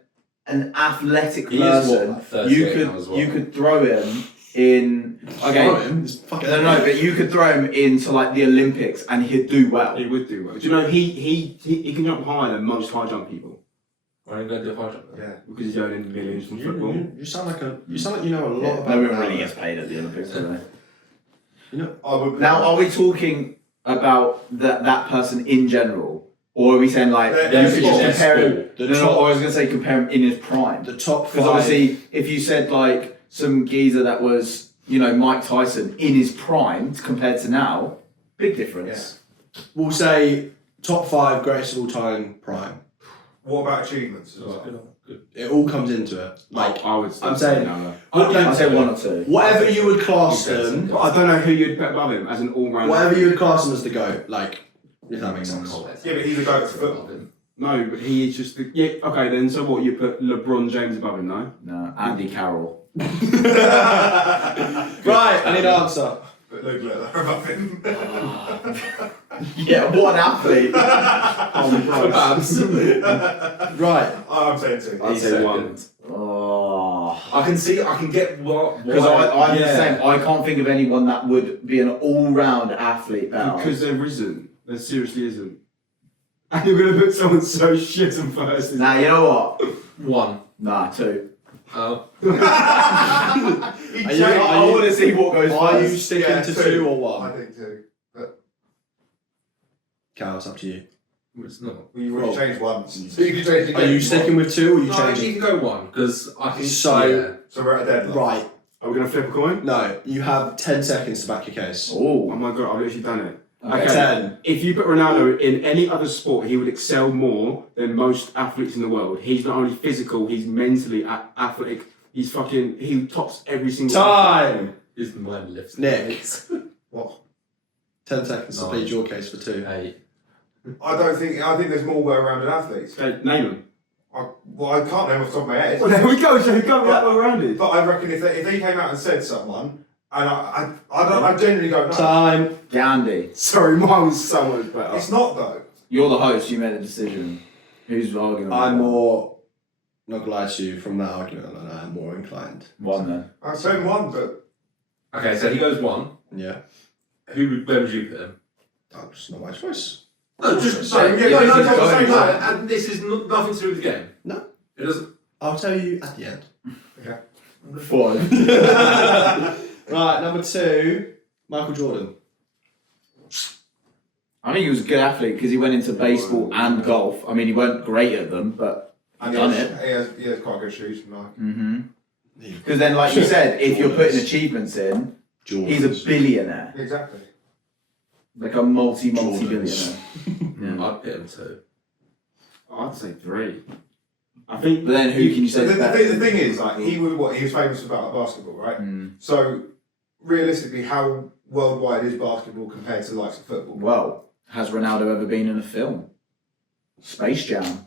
athletic He is what, person, like 38 you now as well. could throw him in. Okay, Throw him? It's fucking- no, but you could throw him into like the Olympics and he'd do well. He would do well. Do you know he can jump higher than most high jump people Why are you going to do a high jump? Yeah. because he's earning millions from football. You sound like you know a lot about No one Ronaldo. really gets paid at the Olympics, do they? You know, I would. Now, are we talking about that person in general, or are we saying like Their you could just sport. compare him? The No, top- I was going to say compare him in his prime. the top Because 5. obviously, if you said like some geezer that was, you know, Mike Tyson in his prime compared to now, big difference. We'll say top 5 greatest of all time prime. What about achievements as well? Good. It all comes into it. Like, I would. I'm saying, I'd say 1 or 2. whatever you would class them, But I don't know who you'd put above him as an all-round. whatever you would class them as the GOAT, like, if that makes sense. Yeah, but he's a goat for football. No, but he is just the. Yeah, okay, then so what? You put LeBron James above him, no? No, Andy Carroll. Right, I need an answer. But Luke Littler above him. Yeah, what an athlete. Right. I'm saying 2. I'd say 1. Oh. I can get what. Because I'm the Yeah. same. I can't think of anyone that would be an all-round athlete better. Because there isn't. There seriously isn't. And you're going to put someone so shit on first. Nah, you know what? 1. Nah, 2. Oh. I want to see what goes Are you first. sticking to 2 or I 1? think 2. But Cal, it's up to you. It's not. you've already changed once. Mm. So you can change Are you sticking with 2 or are you No, changing? you can go 1 because I can. So- So we're at a deadline. Right. Are we going to flip a coin? No, you have 10 seconds to back your case. Oh Oh. my god, I've literally done it. Okay. 10. If you put Ronaldo in any other sport, he would excel more than most athletes in the world. He's not only physical, he's mentally athletic. He tops every single. Time! Is the man lifts. Nick. What? 10 seconds to plead your case for 2. 8. I think there's more well-rounded athletes. Okay, name him. I can't name off the top of my head. Well, there we go. So he can't be that well rounded. But I reckon if they came out and said someone, and I genuinely don't know. Time. Gandhi. Sorry, mine was so much better. It's not though. You're the host. You made the decision. Who's arguing? I'm more, not gonna lie to you, from that argument, I'm more inclined. 1 then. I'm saying 1, but Okay, so he goes 1. Yeah. Where would you put him? That's not my choice. No, just No, say. yeah, This no, is no, going- no, no. And this is nothing to do with the game. No. It doesn't. I'll tell you at the end. 5. Right, number 2, Michael Jordan. I think he was a good athlete because he went into baseball and golf. I mean, he weren't great at them, but and done he has quite good shoes. Like. because then, like you said, if you're putting achievements in, Jordan. he's a billionaire, Exactly. like a multi-billionaire. Yeah. I'd put him 2. I'd say 3. I think. But then, who can you say? The better? thing is, like, he was famous about basketball, right? Mm. So, realistically, how worldwide is basketball compared to the likes of football? Well, has Ronaldo ever been in a film? Space Jam.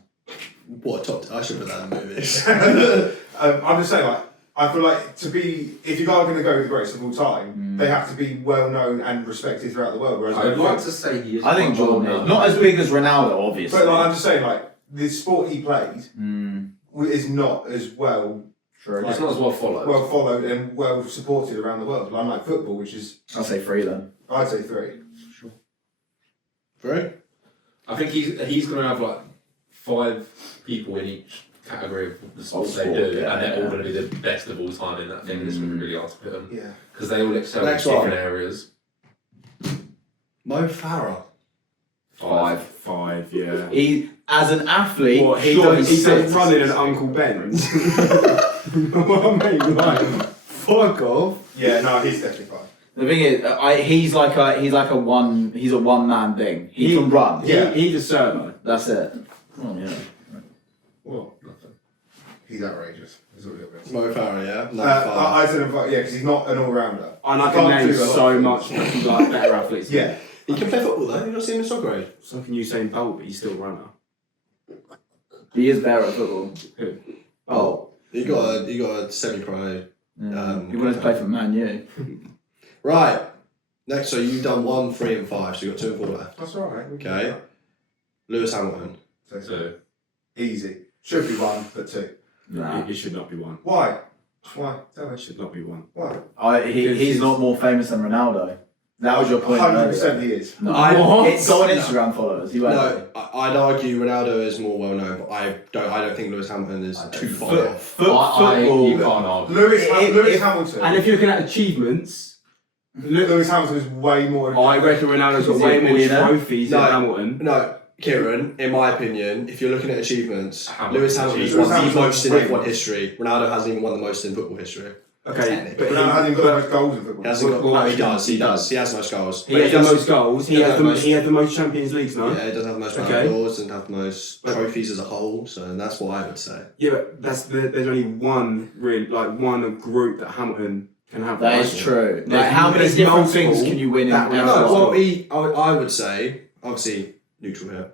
What I should put that in movies. I'm just saying, like, I feel like if you are going to go with the greatest of all time, they have to be well known and respected throughout the world. Whereas I'd like to say he is. I think quite well Jordan is known. not as big as Ronaldo, obviously. but like, I'm just saying, like, the sport he played is not as well True. It's not as well followed. and well supported around the world. Unlike football, which is, I'll say 3 then. I'd say 3. 3? I think he's going to have like 5 people in each category of the sport they Sport, do, yeah, and they're all yeah. going to be the best of all time in that thing. It's going to be really hard to put them Yeah. because they all excel in Next different one. areas. Mo Farah. 5, yeah. He, as an athlete, What, he sure, does he's six. running an Uncle Ben's. What I mean, like, fuck off. Yeah, no, he's definitely 5. The thing is, he's a one man thing. He can run. Yeah. He's a servo. That's it. Oh yeah. Well, nothing. He's outrageous. Is what it is. Mo Farah, yeah? Number 5. I said him 5, yeah, because he's not an all-rounder. And I He can can't name do a lot so of much things. like better athletes. Yeah. He can play football though, you not seen him in soccer grade. So can you say Bolt, but he's still a runner. He is better at football. Who? Oh. He got a semi-pro. He wanted to play for Man U. Right. Next, so you've done 1, 3 and 5, so you've got 2 and 4 left. That's alright. Okay. Lewis Hamilton. So, easy. Should be 1, but 2. Nah. It should not be 1. Why? Why? Tell It me. should not be 1. Why? He's not more famous than Ronaldo. That was your point 100% earlier. he is. No. What? It's on Instagram followers. He won't. No, I'd argue Ronaldo is more well known, but I don't think Lewis Hamilton is too far off. Football. You can't argue. Lewis If- Hamilton. And if you're looking at achievements, Lewis Hamilton is way more. I reckon Ronaldo's got Is he way a more millionaire? trophies No. than Hamilton. No, Kieran, in my opinion, if you're looking at achievements, Hamilton. Lewis Hamilton's Lewis won the Hamilton most in is F1 great. history. Ronaldo hasn't even won the most in football history. Okay, but Ronaldo hasn't got the most goals in football. He hasn't got. Well, No, he does. He does. He has the most goals. he But has the doesn't- most goals. He doesn't has have most- he has the most Champions Leagues, no? Yeah, he doesn't have the most Okay. Ballon d'Ors, doesn't have the most trophies as a whole. So that's what I would say. Yeah, but there's only one one group that Hamilton can have. That right? is true. There's- Like, how many there's different multiple things can you win in that in Ronaldo No, That's well, cool. I would say, obviously, neutral here.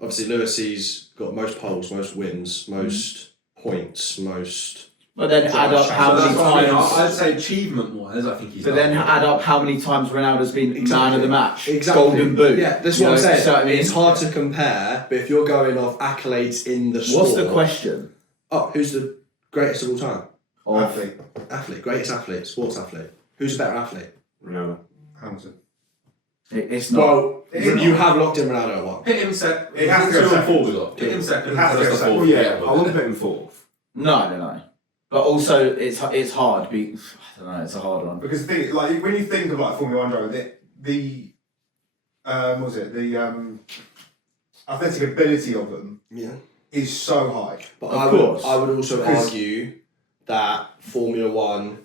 Obviously, Lewis, he's got most poles, most wins, most points, most. But then add up how So many that's what I mean. times. I'd say achievement-wise, I think he's. But then add up how many times Ronaldo's been man of the match, Exactly. golden boot. Yeah, that's You what I'm know, saying. so I mean, It's hard to compare, but if you're going off accolades in the sport. What's the question? Oh, who's the greatest of all time? Of Athlete, greatest athlete, sports athlete. Who's a better athlete? Ronaldo. Hamilton. it's not. Well, you have locked in Ronaldo at one. Pit him second. It has to go 2 and second. 4 we got. Pit him second. It has to go Just the second. fourth, Well, yeah, I but wouldn't put him fourth. No. But also, it's hard. I don't know. It's a hard one. Because the thing, like when you think of like Formula One driver, the what was it? The athletic ability of them Yeah. is so high. But Of course. I would also Because- argue that Formula One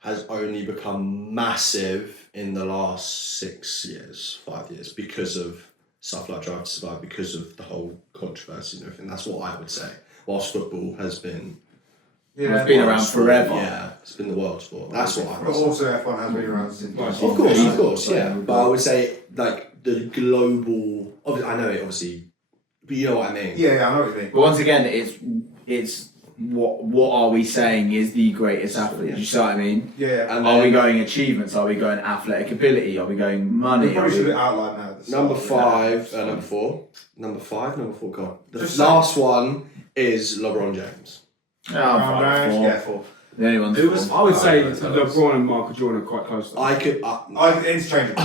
has only become massive in the last 6 years, 5 years, because of stuff like Drive to Survive, because of the whole controversy and everything. That's what I would say. Whilst football has been, It's been around forever. yeah, it's been the world sport. That's what I But would say. also F1 has been around since. Of course, yeah. But I would say like the global. I know it obviously, but you know what I mean. Yeah, I know what you mean. But once again, it's what are we saying is the greatest athlete? Do you see what I mean? Yeah. And Are we then going achievements? Are we going athletic ability? Are we going money? We probably should have outlined now. At the start. number 5, number 4, number 5, number 4. God, the Just last one is LeBron James. Yeah, I'm fine with four. Yeah, 4. The only one. Who was- I would say Oh, no, LeBron and Michael Jordan are quite close. Though. I could. Interchangeable.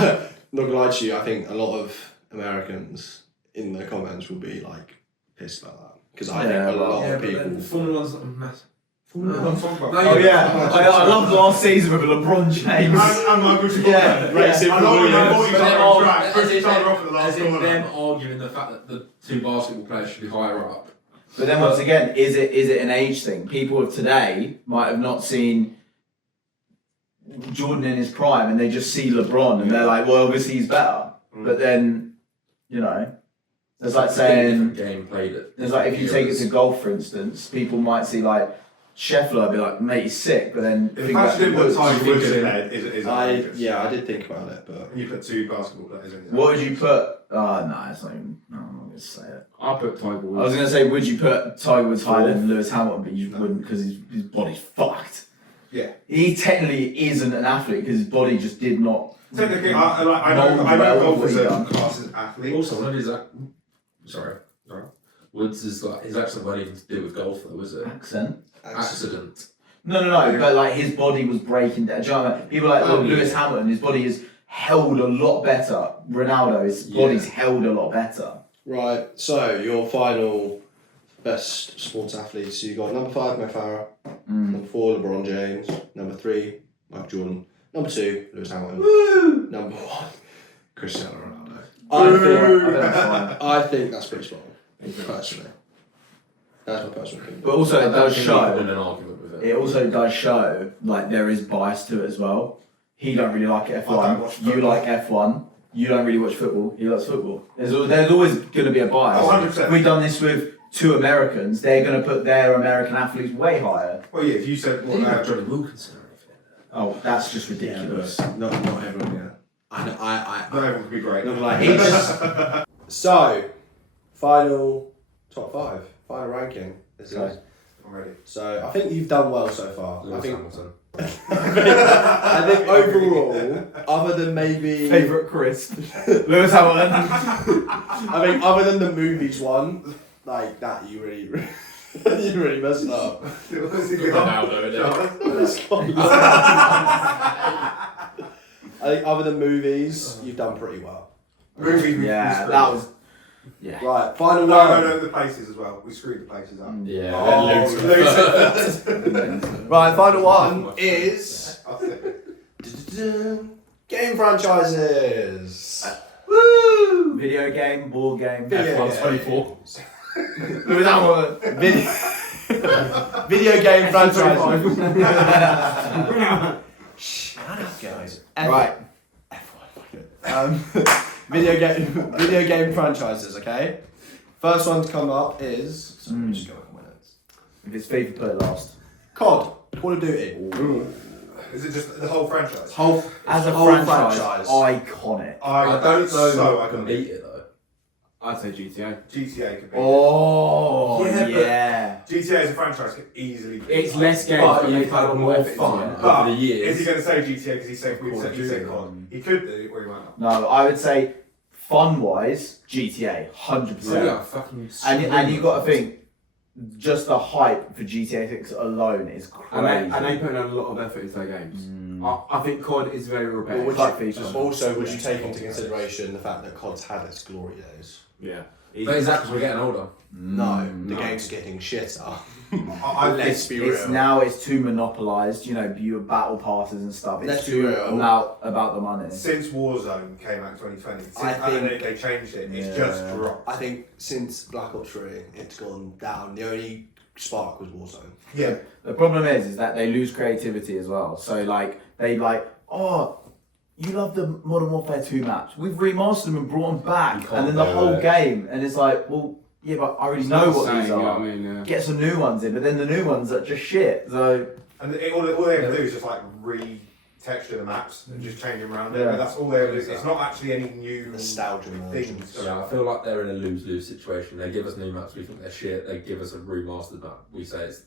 Not gonna lie to you, I think a lot of Americans in the comments will be like pissed about that because I Yeah, think a well, lot Yeah, of but people. then Formula One's not a mess. I'm talking about. No, Oh yeah, I loved last season with LeBron James. And Michael Jordan. Yeah, racing I love when for I Williams. thought each other on track, pushed each other off at the last As in corner. them arguing the fact that the 2 basketball players should be higher up. But then once again, is it an age thing? People of today might have not seen Jordan in his prime, and they just see LeBron, and they're like, well, obviously he's better. But then, you know, there's like saying, Different game played it. there's like if you take it to golf, for instance, people might see like Scheffler, be like, mate, he's sick, but then If think I back didn't to put Woods. Tiger you Woods think in it- there, is outrageous. I did think about it, but And you put 2 basketball players in there. What would you put? Oh no, it's not even. No, I'm not gonna say it. I put Tiger I was Woods. gonna say, would you put Tiger Woods higher than Lewis Hamilton? But you wouldn't because his body's fucked. Yeah. He technically isn't an athlete because his body just did not. Technically, I know Well, golfers well are done. classed as athletes. Also, one of his sorry. Woods is like his accent won't even to do with golf though, is it? Accent? Accident. No. But like his body was breaking down. Do you know what I mean? People are like, Oh, well, Lewis yeah. Hamilton, his body is held a lot better. Ronaldo, his body's held a lot better. right. So your final best sports athletes. So you got number 5, Mo Farah. Number 4, LeBron James. Number 3, Michael Jordan. Number 2, Lewis Hamilton. Number 1, Cristiano Ronaldo. I think that's pretty spot on, personally. That's my personal opinion. But also it does In show. an argument with it. It also does show like there is bias to it as well. He don't really like I don't watch F1. You football. like F1. You don't really watch football. He likes football. There's always going to be a bias. Oh, 100%. If we've done this with 2 Americans, they're going to put their American athletes way higher. Well, yeah, if you said, They didn't have Johnny Wilkinson or anything. Oh, that's just ridiculous. Not everyone, yeah. I know, not everyone could be great. not like he just. So, final top 5, final ranking. This is. Okay. I'm ready. So I think you've done well so far. I Lewis think Hamilton. I think overall, other than maybe Favourite crisp. Lewis Hamilton. I think other than the movies one, like that you really you really messed up. Ronaldo, I think other than movies, you've done pretty well. Movies, Yeah, that was. Yeah. Right, final No, one. no, the places as well. We screwed the places up. Yeah. Oh, Luton. Right, final one is I'll say it. game franchises. Woo! Video game, board game. Video F1 game. 24. Lewis Hamilton. Video. Video game franchises. Right. Shut up, guys. Right. Video game franchises. Okay. First one to come up is. So let me just go back on my notes. If it's FIFA, put it last. COD. Call of Duty. Is it just the whole franchise? As a whole franchise, iconic. I don't know So who I can can beat it though. I'd say GTA. GTA could be. Oh, Yeah, but- yeah. GTA as a franchise could easily be. It's less games, But but they you've had put more effort into fun it. But over the is he years. going to say GTA because he said Call of he said Duty. COD? He could do, or he might not. No, I would say fun-wise, GTA, 100%. Yeah, fucking. And you got to think, just the hype for GTA 6 alone is crazy. And they put in a lot of effort into their games. I think COD is very repetitive. Like FIFA. Also, would you take into consideration the fact that COD's had its glory days? Yeah. But is that because we're getting older? No, the game's getting shitter. Let's be it's real. now it's too monopolised, your battle passes and stuff. It's Let's be too real. about the money. Since Warzone came out in 2020, since I think- they changed it. It's Yeah. just dropped. I think since Black Ops 3, it's gone down. The only spark was Warzone. Yeah. The problem is that they lose creativity as well. So oh, you love the Modern Warfare 2 maps. We've remastered them and brought them back, You and then can't the do whole it. game, and it's like, well, yeah, but I already It's know not what the these same, you know are. what I mean? Yeah. Get some new ones in, but then the new ones are just shit. So And all they have to do is just like re-texture the maps and just change them around. Yeah. But that's all they have to do. It's not actually any new Nostalgia things. versions. Yeah, I feel like they're in a lose-lose situation. They give us new maps, we think they're shit. They give us a remastered map, we say it's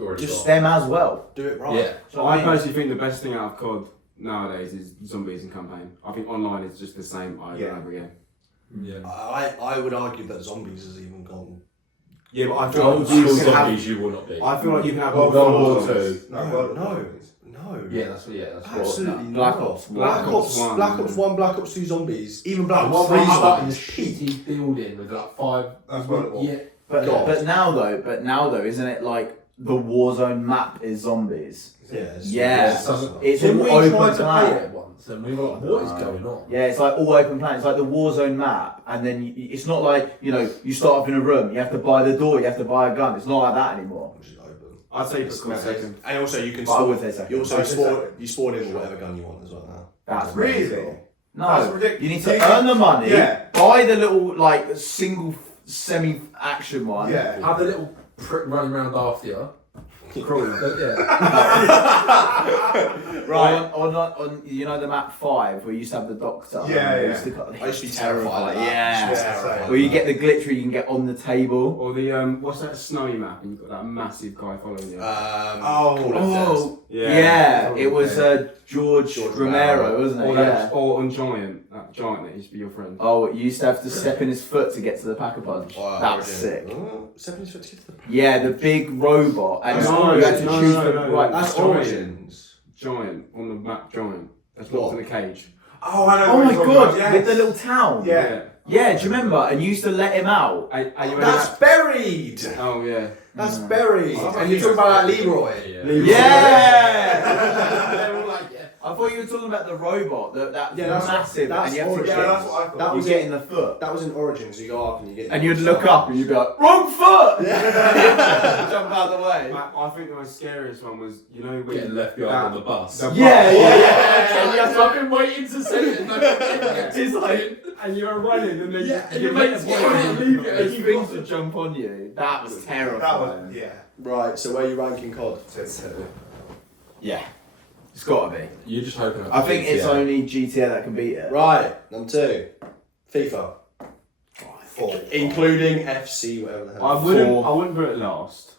already just gone. them as well. Do it right. Yeah. So I personally think the best thing out of COD nowadays is zombies and campaign. I think online is just the same over Yeah. and over again. Yeah. I would argue that zombies has even gone. Yeah, but I feel Old like school you can have. zombies you will not beat. I feel like you can have World more War fun Two. zombies. No, World War No. Two. No. Yeah, that's what. Absolutely Black not. Ops. Black Ops 1, Black Ops 2 zombies, even Black Ops 3 One in the zombies peak. shitty building with like 5. That's World War. Yeah. But God. but now though, isn't it like the Warzone map is zombies? Yeah. It's Didn't all we open try to play planet. it once and we were like, what is going on? Yeah, it's like all open planet. It's like the Warzone map, and then it's not like you start off in a room. You have to buy the door. You have to buy a gun. It's not like that anymore. Which is open. I'd say for COD second. And also you can But I would say second. you also I'd say spawn second. you spawn in with whatever gun you want as well now. That's Really? mental. That's No, ridiculous. you need So you to can- earn the money. Yeah. Buy the little single semi-action one. Yeah. Have the little prick running around after you. Crawling. But yeah. Right. On the map 5 where you used to have the doctor. Yeah, It yeah. used to- I used to be terrified of that. Yeah. I used to be Yeah, terrified same. of Where you that. get the glitch where you can get on the table. Or the what's that snowy map and you've got that massive guy following you. Call of Oh, Yeah. yeah. It was George George Romero, Romero. wasn't it? Or, Yeah. or on that giant that used to be your friend. Oh, you used to have to step in his foot to get to the pack-a-punch. Oh, That was Origin. sick. Oh, 70s to get to the Yeah, the big robot. And No, you had to no, choose no, the no, right. That's Giant. Origins. Giant on the map, giant. That's What? locked in a cage. Oh, I know. Oh what my you're talking god, about, yes. with the little town. Yeah. Yeah, do you remember? And you used to let him out. Are you ready? That's buried! Oh yeah. That's buried! Oh, And you're talking about that Leroy? Yeah! They're all like, yeah. I thought you were talking about the robot, that Yeah, that's- massive, that's and you have to Origin. Yeah, that's what I thought. That you was get it. in the foot. That was in Origins. You go up and you get. And you'd look up and you'd be like, wrong foot! Jump out of the way. I think the most scariest one was when Getting left behind on the bus. the Yeah, bus- yeah, yeah. I've been waiting to say it. It's like, and you're running, and then Yeah, and you your make mate's the going, boy leave it, and He you thinks to jump on you. That was That terrifying. was, yeah. Right. So where are you ranking COD? Yeah. It's gotta be. You're just hoping. I think it's only GTA that can beat it. Right. Number 2. FIFA. 4. Including FC, whatever the hell. I wouldn't put it last.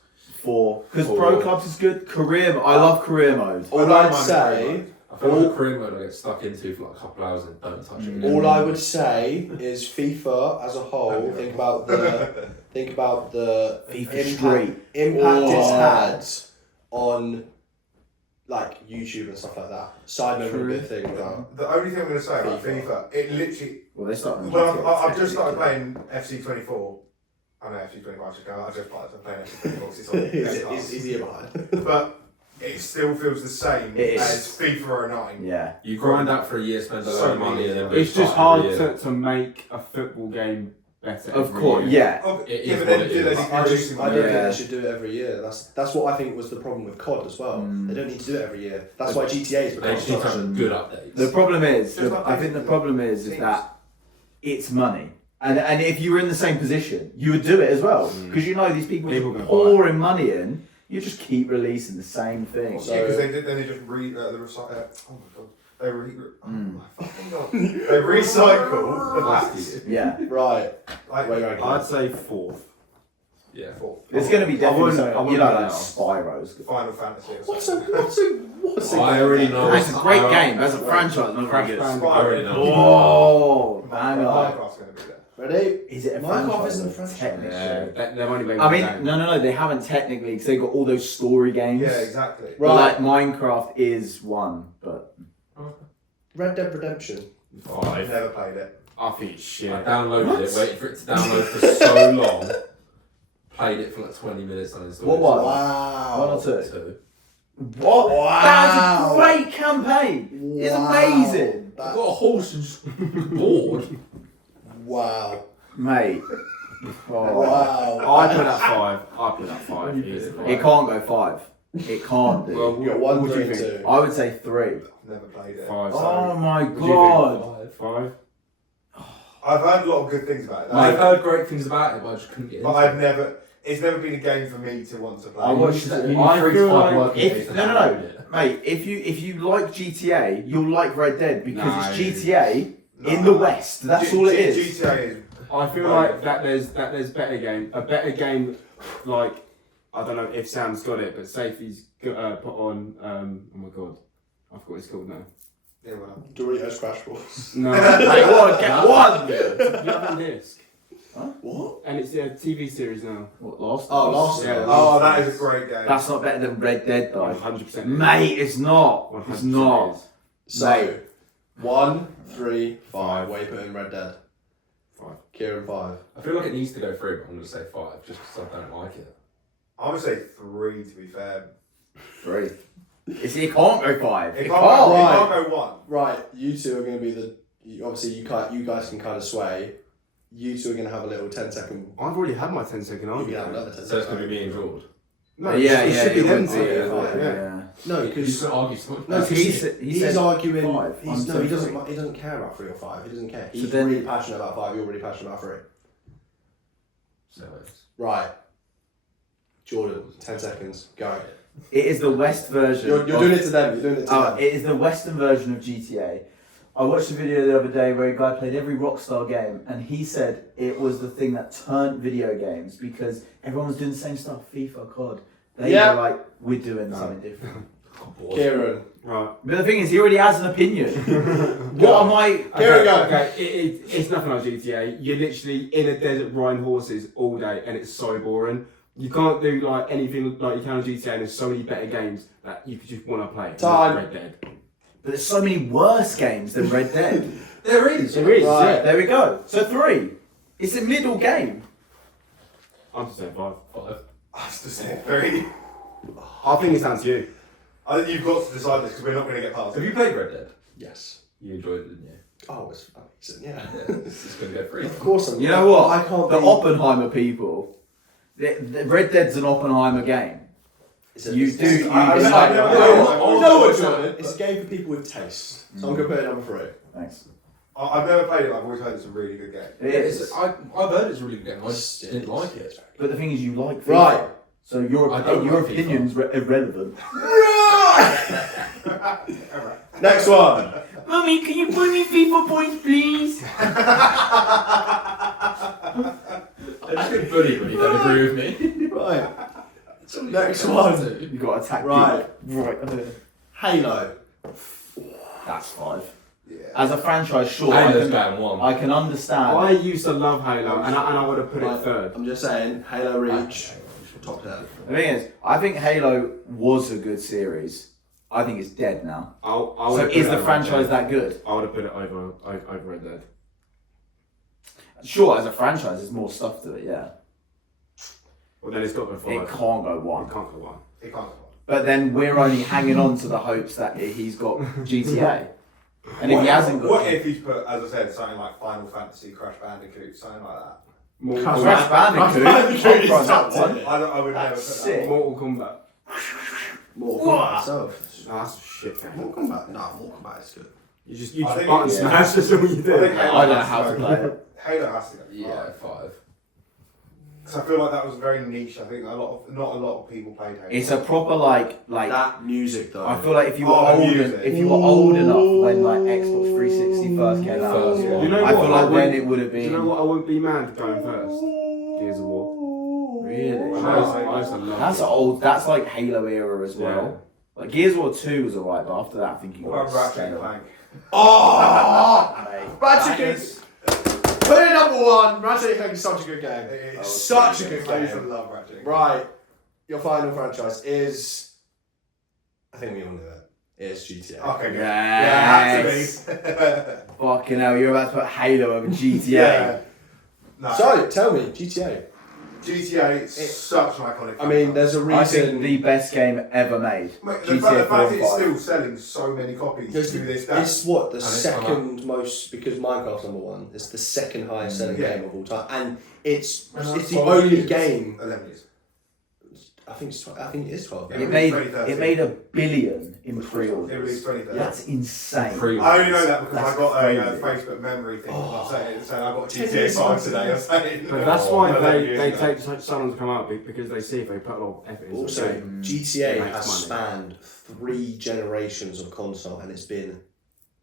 4. Because Four. Pro Clubs is good. Career I love career mode. All I'd say. I feel like the career mode I get stuck into for like a couple hours and don't touch it. All I would say is FIFA as a whole. Think about the FIFA Street. impact it's Oh. had on like YouTube and stuff like that. Side note would be a thing about. The only thing I'm going to say about FIFA, it literally. Well, they started. Well, I've just started playing FC24. I know FC25 should go. I just started playing FC24 because it's on He's PS5. a year behind. But it still feels the same It is. as FIFA 09. Yeah. You grind out for a year, spend a lot of money, and then It's just restart hard every year. to make a football game better. Of every course, year. yeah. Oh, It yeah, is but what then it do they is. need to I be just releasing I them? don't think Yeah. they should do it every year. That's what I think was the problem with COD as well. Mm. They don't need to do it every year. That's why GTA is They become just need to such. have good updates. The problem is, Just like I think the problem is teams. that it's money. And if you were in the same position, you would do it as well. Because you know these people People are gonna pouring money in, you just keep releasing the same thing. So- Yeah, because they just oh my god. They oh my fucking god. They recycle the packs. Yeah. Right. Like, Wait, right. I'd say 4th. Yeah. It's going to be definitely wouldn't- something, I you wouldn't know, put like that Spyro's. Final Fantasy or What's something. a I already know. That's a great I- game. As a franchise, not very good. Crash I already know. Oh, bang on. Minecraft's going to be there. Ready? Is it a Minecraft franchise? isn't a franchise. Technically. They've only made I one mean, game. no, they haven't technically because they got all those story games. Yeah, exactly. But Right. like Minecraft is one, but Red Dead Redemption. 5. 5. Never played it. I think it's shit. I downloaded What? it, waited for it to download for so long. Played it for like 20 minutes on install. What one? Wow. one or two. 2. What? Wow. That's a great campaign. It's Wow. amazing, I got a horse and just bored. Wow. mate. Oh. Wow. I put that 5. I put that 5. easily. It can't go 5. It can't do. Well, You got what 1, do 3, you and think? 2. I would say 3. Never played it. 5. Oh my What do you god. 5. I've heard a lot of good things about it. I've heard great things about it, but I just couldn't get into But I've it. never. It's never been a game for me to want to play. I watched it. You I need 3 to feel 5 like working days if to no, download it. mate, if you like GTA, you'll like Red Dead because Nah, it's GTA in the West. That's all it is. GTA is. I feel like that there's better game. A better game, like, I don't know if Sam's got it, but say if he's put on, oh my god, I forgot what it's called now. Yeah, well. Doritos Crash Wars. No. Hey, what? Get one. You have it on disc. What? And it's a TV series now. What, Lost? Oh, Lost. Yeah. Oh, that is a great game. That's not better than Red Dead though. 100%. Mate, it's not. 100% It's not. is. So, 1, 3, 5. Where you put in Red Dead? 5. Kieran 5. I feel like it needs to go 3, but I'm going to say 5 just because I don't like it. I would say 3 to be fair. 3. It can't go 5. It It can't, can't. it Right. can't go 1. Right, you two are going to be obviously you guys can kind of sway. You two are going to have a little 10-second. I've already had my 10-second You can argument. have another 10 So it's going to be me and George. No, Yeah, it should be it them would two. be, Yeah. No, You because can argue so much. no, better. 'cause He he's, said- he he's said arguing. 5. He's, I'm no, he saying doesn't. He doesn't care about 3 or 5. He doesn't care. He's then- really passionate about 5. You're really passionate about 3. So it's- Right. Jordan, 10 seconds. Go. It is the West version. You're of- doing it to them. You're doing it to Oh, them. it is the Western version of GTA. I watched a video the other day where a guy played every Rockstar game, and he said it was the thing that turned video games because everyone was doing the same stuff. FIFA, COD. They Yeah. were like, we're doing something different. Kieran. Right. But the thing is, he already has an opinion. What am I? Here we go. Okay, it's nothing like GTA. You're literally in a desert riding horses all day, and it's so boring. You can't do like anything like you can on GTA. And there's so many better games that you could just want to play. Time. Red Dead. But there's so many worse games than Red Dead. There is. There is. Right. Yeah. There we go. So 3. It's a middle game. I'm just saying 5. 5. I was just saying 3. I think it's down to you. I think you've got to decide this because we're not going to get past Have it. you played Red Dead? Yes. You enjoyed it, didn't you? Oh, it's amazing. Yeah. Yeah. It's going to go 3. Of course I'm. You know what? I can't. The be, Oppenheimer people. The Red Dead's an Oppenheimer game. It's a- You it's- do. it's- You I- it's I- like- I- No, I- you know what, I- Jordan? It's a game for people with taste. So I'm going to put it number 3. Thanks. I've never played it, but I've always heard it's a really good game. It is. I've heard it's a really good game. I just didn't like it. But the thing is, you like FIFA. Right. So your I don't your like FIFA. opinion's irrelevant. Next one. Mummy, can you buy me FIFA points, please? I just get bullied when you don't agree with me. Right. Next one. You got to attack. Right. Right. Halo. That's 5. Yeah. As a franchise, sure. Halo's going 1. I can understand. I used to love Halo, and I would have put Right. it 3rd. I'm just saying, Halo Reach. Top 10. The thing is, I think Halo was a good series. I think it's dead now. I So would've put is it the over franchise Red Dead. that good? I would have put it over Red Dead. Sure, as a franchise, there's more stuff to it. Yeah. Well, then it's got to go 5. It can't go It 1. can't go 1. It can't go But then we're only hanging on to the hopes that he's got GTA. And if he hasn't got What if he's put, as I said, something like Final Fantasy, Crash Bandicoot, something like that? Mortal Crash Kombat. Bandicoot. Bandicoot is I'll top try that 10. one. I would never That's put that. sick. Mortal Kombat. Mortal Kombat itself. Oh, that's a shit game. Mortal Kombat? No, Mortal Kombat is good. You just I think button it- smash. That's all you I think do. Halo I don't know has how to go- play it. Halo has to go. Yeah, 5. Because I feel like that was very niche. I think not a lot of people played Halo. It's a proper like. That music though. I feel like if you were Oh, the old, music. if you were old enough when like Xbox 360 first came out, First one. You know I what? feel like wouldn't- then it would have Do you been. know what? I wouldn't be mad going first. Gears of War. Really? I used to love That's it. old. That's like Halo era as well. Like Gears of War 2 was alright, but after that, I think you What got about Ratchet and scale. Clank? Oh! Mate. Ratchet is. Put it number 1. Ratchet and Clank is such a good game. It It's is. such a good I used to game. love Ratchet. and Clank. Right. Your final franchise is. I think we all know that. It's GTA. Okay, good. Yes. Yeah, it had to be. Fucking hell, you're about to put Halo over GTA. Yeah. No. So, tell me, GTA. GTA is such an iconic. I mean, there's a I think reason. the best game ever made. Mate, GTA the 4 fact that and it's 5. still selling so many copies to this day. It's what the And it's second most, because Minecraft's number 1. It's the second highest selling Yeah. game of all time, and it's And that's the 12 only years. game. 11 years. I think it is 12. Yeah. It made 2013. it made $1 billion in It released pre-orders. 2013. That's insane. I only know that because That's I got a crazy. Facebook memory thing. Oh. I'm saying I got 10 GTA years 5 ago. today. I'm saying. But that's why 11 they years ago. take so long to come out because they see if they put a lot of effort into Also, the game. GTA It makes has money. spanned 3 generations of console, and it's been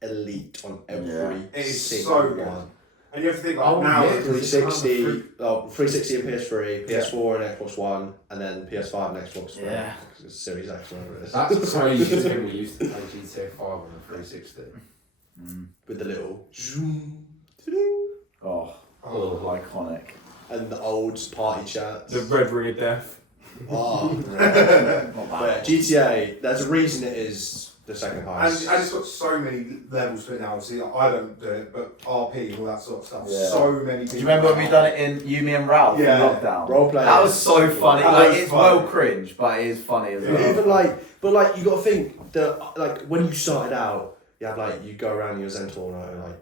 elite on every It is single so good. one. And you have to think Oh, now. yeah. 360, 360 and PS3, PS4 and Xbox One, and then PS5 and Xbox One. Yeah. Series X, whatever it is. That's crazy when we used to play GTA 5 on the 360. With the little Oh, iconic. and the old party chats. The Red Ring of Death. Oh, Not but bad. GTA, there's a reason it is the second And highest. it's got so many levels to it now. Obviously, I don't do it, but RP and all that sort of stuff. Yeah. So many people. Do you remember when we done it in You, Me and Ralph Yeah. in lockdown? Role playing. That was so funny. That Like was it's funny. well cringe, but it is funny as Yeah. well. Even but you got to think that like when you started out, you have like you go around your Zentorno and like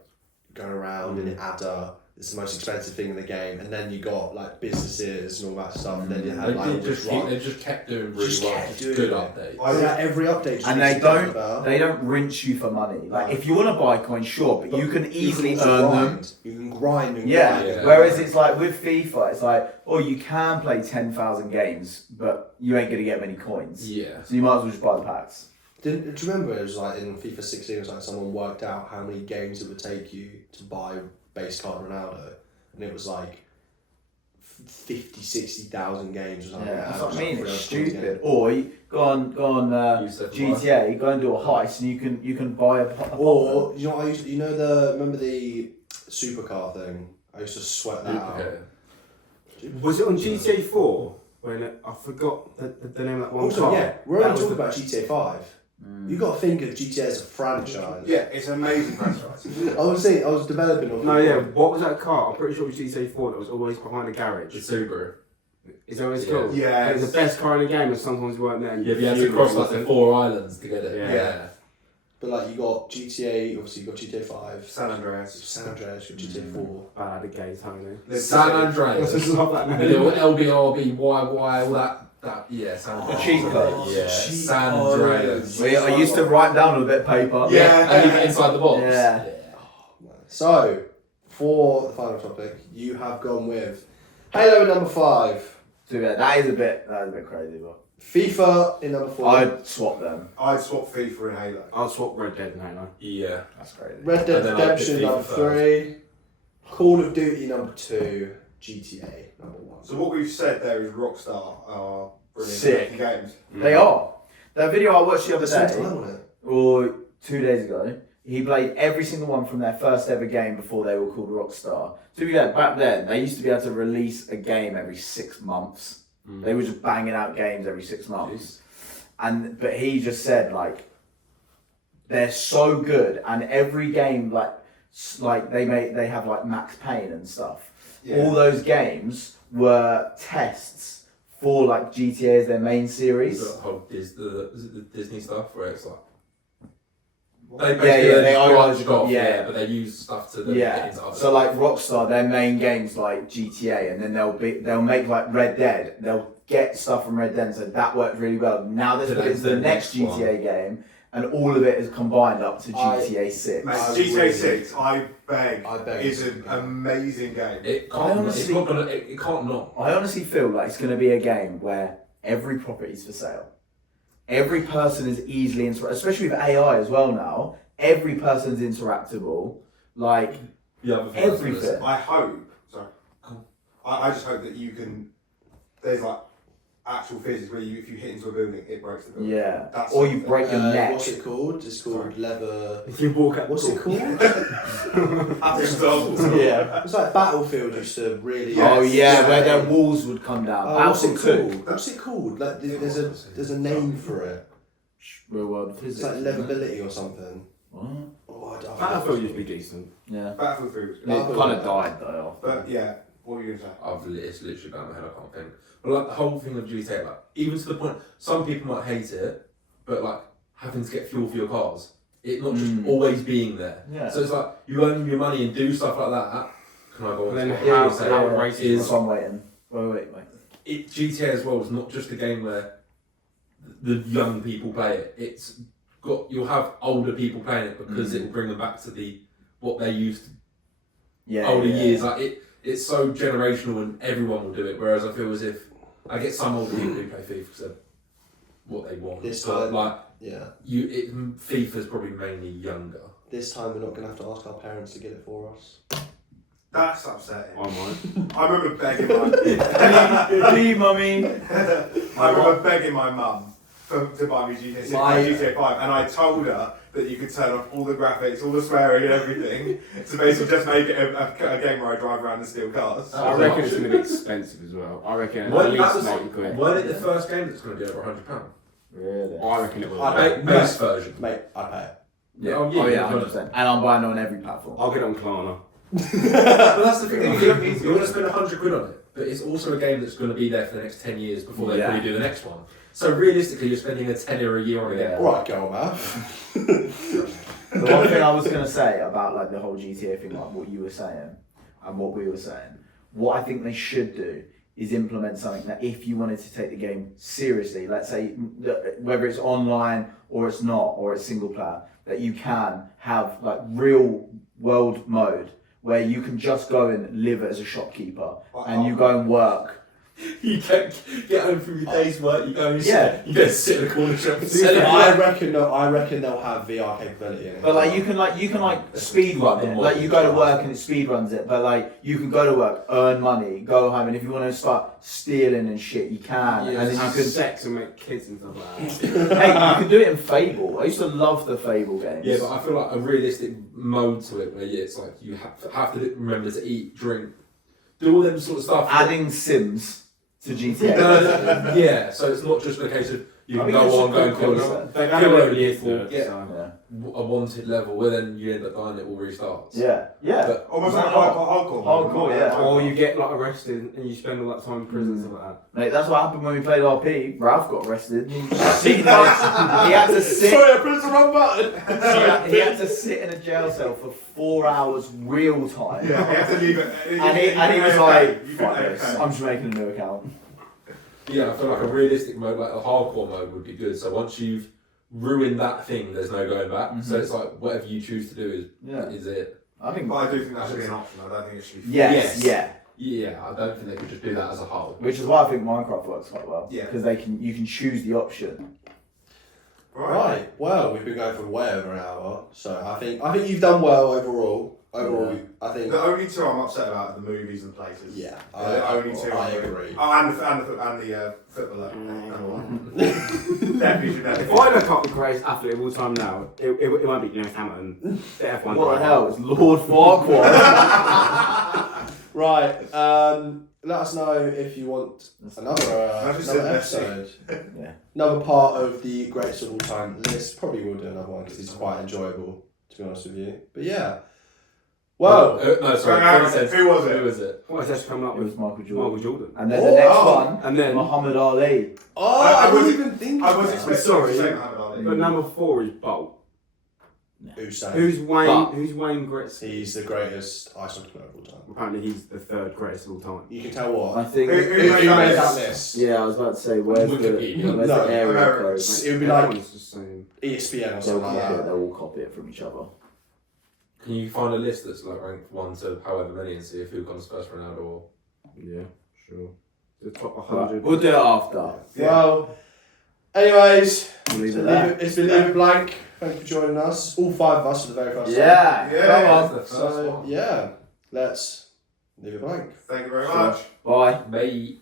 going around in an adder. It's the most expensive thing in the game, and then you got like businesses and all that stuff, and then you had like all this rock. They just kept doing really Just well, kept just doing good it. updates. Yeah, every update. just And makes they it better. don't they don't rinse you for money. Like if you want to buy coins, sure, but you can easily also earn them. grind. You can grind and Yeah. grind. Yeah. Whereas it's like with FIFA, it's like, oh, you can play 10,000 games, but you ain't gonna get many coins. Yeah. So you might as well just buy the packs. Do you remember it was like in FIFA 16, it was like someone worked out how many games it would take you to buy base card Ronaldo, and it was like 50, 60,000 games or something. Yeah, like that's that. what I mean. It was It's like 300 stupid. Or you go on Use that for GTA, go and do a heist, and you can buy a Or you know what I used to, remember the supercar thing? I used to sweat that out. Okay. Was it on GTA 4 when I forgot the name of that one Also, car? yeah, we're That only was talking about GTA 5. You got to think of GTA as a franchise. Yeah, it's an amazing franchise. I was developing. Off No, yeah. What was that car? I'm pretty sure it was GTA 4 that was always behind a garage. The Subaru. Is that what it's Yeah. called? Yeah, It was the best car in the game, and sometimes you weren't there. and Yeah, you had to fuming cross or like the something. 4 islands to get it. Yeah. Yeah. But like you got GTA, obviously you got GTA 5, San Andreas. San Andreas, you got GTA 4. Bad at games, haven't San I Andreas. just love that The name. little LBRB, YY, all that. Yeah, San Andreas. cheat codes. Yeah, Cheat San codes. Andreas. I used to write down on a bit of paper. Yeah. And leave it inside the box. Yeah. So, for the final topic, you have gone with Halo in number 5, So yeah, that is a bit crazy, but FIFA in number 4, I'd swap them. I'd swap FIFA and Halo. I'll swap Red Dead and Halo. Yeah. That's crazy. Red Dead And then I'd Redemption pick FIFA number first. 3, Call of Duty number 2, GTA number 1. So what we've said there is Rockstar are brilliant Sick. at games. They are. That video I watched the other Spent day, time on it. or 2 days ago, he played every single one from their first ever game before they were called Rockstar. To be fair, back then, they used to be able to release a game every 6 months. They were just banging out games every 6 months. But he just said, like, they're so good, and every game, like they have like Max Payne and stuff. Yeah. All those games were tests for like GTA as their main series. The whole is it the Disney stuff where it's like They they branch are- off, yeah. but they use stuff to then get Yeah. into other So like Rockstar, their main games like GTA, and then they'll make like Red Dead. They'll get stuff from Red Dead, so that worked really well. Now they're put into the next GTA game, and all of it is combined up to GTA 6. Mate, I GTA really- 6, I beg it's is a an good game. amazing game. It I can't. honestly- It's not gonna. It can't not. I honestly feel like it's going to be a game where every property is for sale. Every person is easily interactable, especially with AI as well now. Every person's interactable. Like, The other thing I was gonna everything. say- I hope, sorry, I just hope that you can, there's like actual physics where if you hit into a building, it breaks the building. yeah. That's Or you something. break your neck. What's it called? It's called leather. If you walk out, What's it called? Yeah. It's like Battlefield used to really. Oh yeah, Yeah. where their walls would come down. What's it Battlefield 2. called? What's it called? Like there's a name for it. Real world It's physics. like isn't it? livability or something. What? Oh, I don't Battlefield used to be decent. Yeah. Battlefield 3 was It good. Battlefield- kind of died though. But yeah, what were you going to say? It's literally going in my head. I can't think. But like the whole thing of GTA, like even to the point, some people might hate it, but like having to get fuel for your cars, it not just always being there. Yeah. So it's like you earn your money and do stuff like that. Can I go on? And then to what how- I was saying? how racing is I'm waiting. Wait. GTA as well is not just a game where the young people play it. It's got you'll have older people playing it because it will bring them back to what they used to Yeah. older yeah. years. Like it's so generational and everyone will do it. Whereas I feel as if I get some older people who play FIFA because they're what they want. This But time- like Yeah. FIFA's probably mainly younger. This time we're not gonna have to ask our parents to get it for us. That's upsetting. I might. I remember begging my Hey, mummy. I remember begging my mum to buy me GTA 6 My- and GTA 5, and I told her that you could turn off all the graphics, all the swearing and everything, to basically just make it a game where I drive around and steal cars. I reckon it's going to be expensive as well. I reckon Well, at that least was- 90 quid. Weren't it the first game that's going to be over £100? Really? I reckon it will. Base version. Mate, I pay. Yeah. Oh, yeah, Oh yeah, 100%. 100%. And I'm buying it on every platform. I'll get it on Klarna. But that's the thing. You want to spend £100 on it, but it's also a game that's going to be there for the next 10 years before they Yeah. probably do the next one. So realistically, you're spending a tenner a year on a game. Yeah. Alright, girl, man. The one thing I was gonna say about like the whole GTA thing, like what you were saying and what we were saying, what I think they should do is implement something that if you wanted to take the game seriously, let's say whether it's online or it's not or it's single player, that you can have like real world mode where you can just go and live as a shopkeeper and you go and work. You get home from your day's work, you go and Yeah. you go and sit in a corner shop and I sell it. reckon they'll have VR capability in it. But like you can speed run it. Like you go to work and it speed runs it. But like you can go to work, earn money, go home, and if you want to start stealing and shit, you can. Yeah, and then have you can. sex and make kids and stuff like that. Hey, you can do it in Fable. I used to love the Fable games. Yeah, but I feel like a realistic mode to it where it's like you have to remember to eat, drink, do all them sort of stuff. Adding Sims to GTA. Yeah, so it's not just a case of you I can think it's go on, just go and cool kill concept. They've kill had a loads lot of of years people, to it, get so. Yeah. a wanted level where then you end up dying, it all restarts. Yeah. But Almost Why like not? hardcore. Hardcore, yeah. Or you get like arrested and you spend all that time in prison and stuff like that. Mate, that's what happened when we played RP. Ralph got arrested. He had to sit. Sorry, I pressed the wrong button. He had to sit in a jail cell for 4 hours real time. Yeah, you have to leave it. And he was like, You fuck can this, AFK. I'm just making a new account. yeah, I feel like a realistic mode, like a hardcore mode, would be good. So once you've ruined that thing, there's no going back. So it's like whatever you choose to do is it. I think. But I do think that should be an option. I don't think it should be. Yes, Yes. yeah. Yeah, I don't think they could just do that as a whole. Which is why I think Minecraft works quite well. Yeah. Because you can choose the option. Right. Well, we've been going for way over an hour, so I think you've done well overall. Yeah. I think. The only two I'm upset about are the movies and places. Yeah, They're the only two. I agree. Oh, and the footballer. Number one. Definitely should If never. I look up the greatest athlete of all time now, it won't be Lewis Hamilton. The F1 What the driver. hell? It's Lord Farquaad. Right. Let us know if you want another just said episode. Yeah. Another part of the greatest of all time list. Probably will do another one because it's quite enjoyable, to be honest with you. But yeah. Well, no, sorry. Who was it? Who was it? What is that coming up It was with? Michael Jordan. Michael Jordan. And then the next Oh. one, And then, Muhammad Ali. oh, I I was- didn't even think I of was that. expecting Sorry, to say Muhammad Ali. but number 4 is Bolt. Usain. Who's Wayne? But- Who's Wayne Gretzky? He's the greatest ice hockey player of all time. Apparently, he's the third greatest of all time. You can tell what. I think. Who Who made made that that list? list? Yeah, I was about to say, where's Wikipedia. the No, area Americans. code? It would be like Everyone's just saying. ESPN or They'll something like copy it. that. They'll all copy it from each other. Can you find a list that's like ranked 1 to however many and see if who comes first, Ronaldo or? Yeah, sure. The top Right, 100. we'll do it after. Well, anyways, We'll leave it's it been there. Leave It Blank. Thank you for joining us. All 5 of us for the very first time. Yeah. Yeah. Come on. That's the first So, one. yeah, let's leave it blank. Thank you very much. Bye. Bye.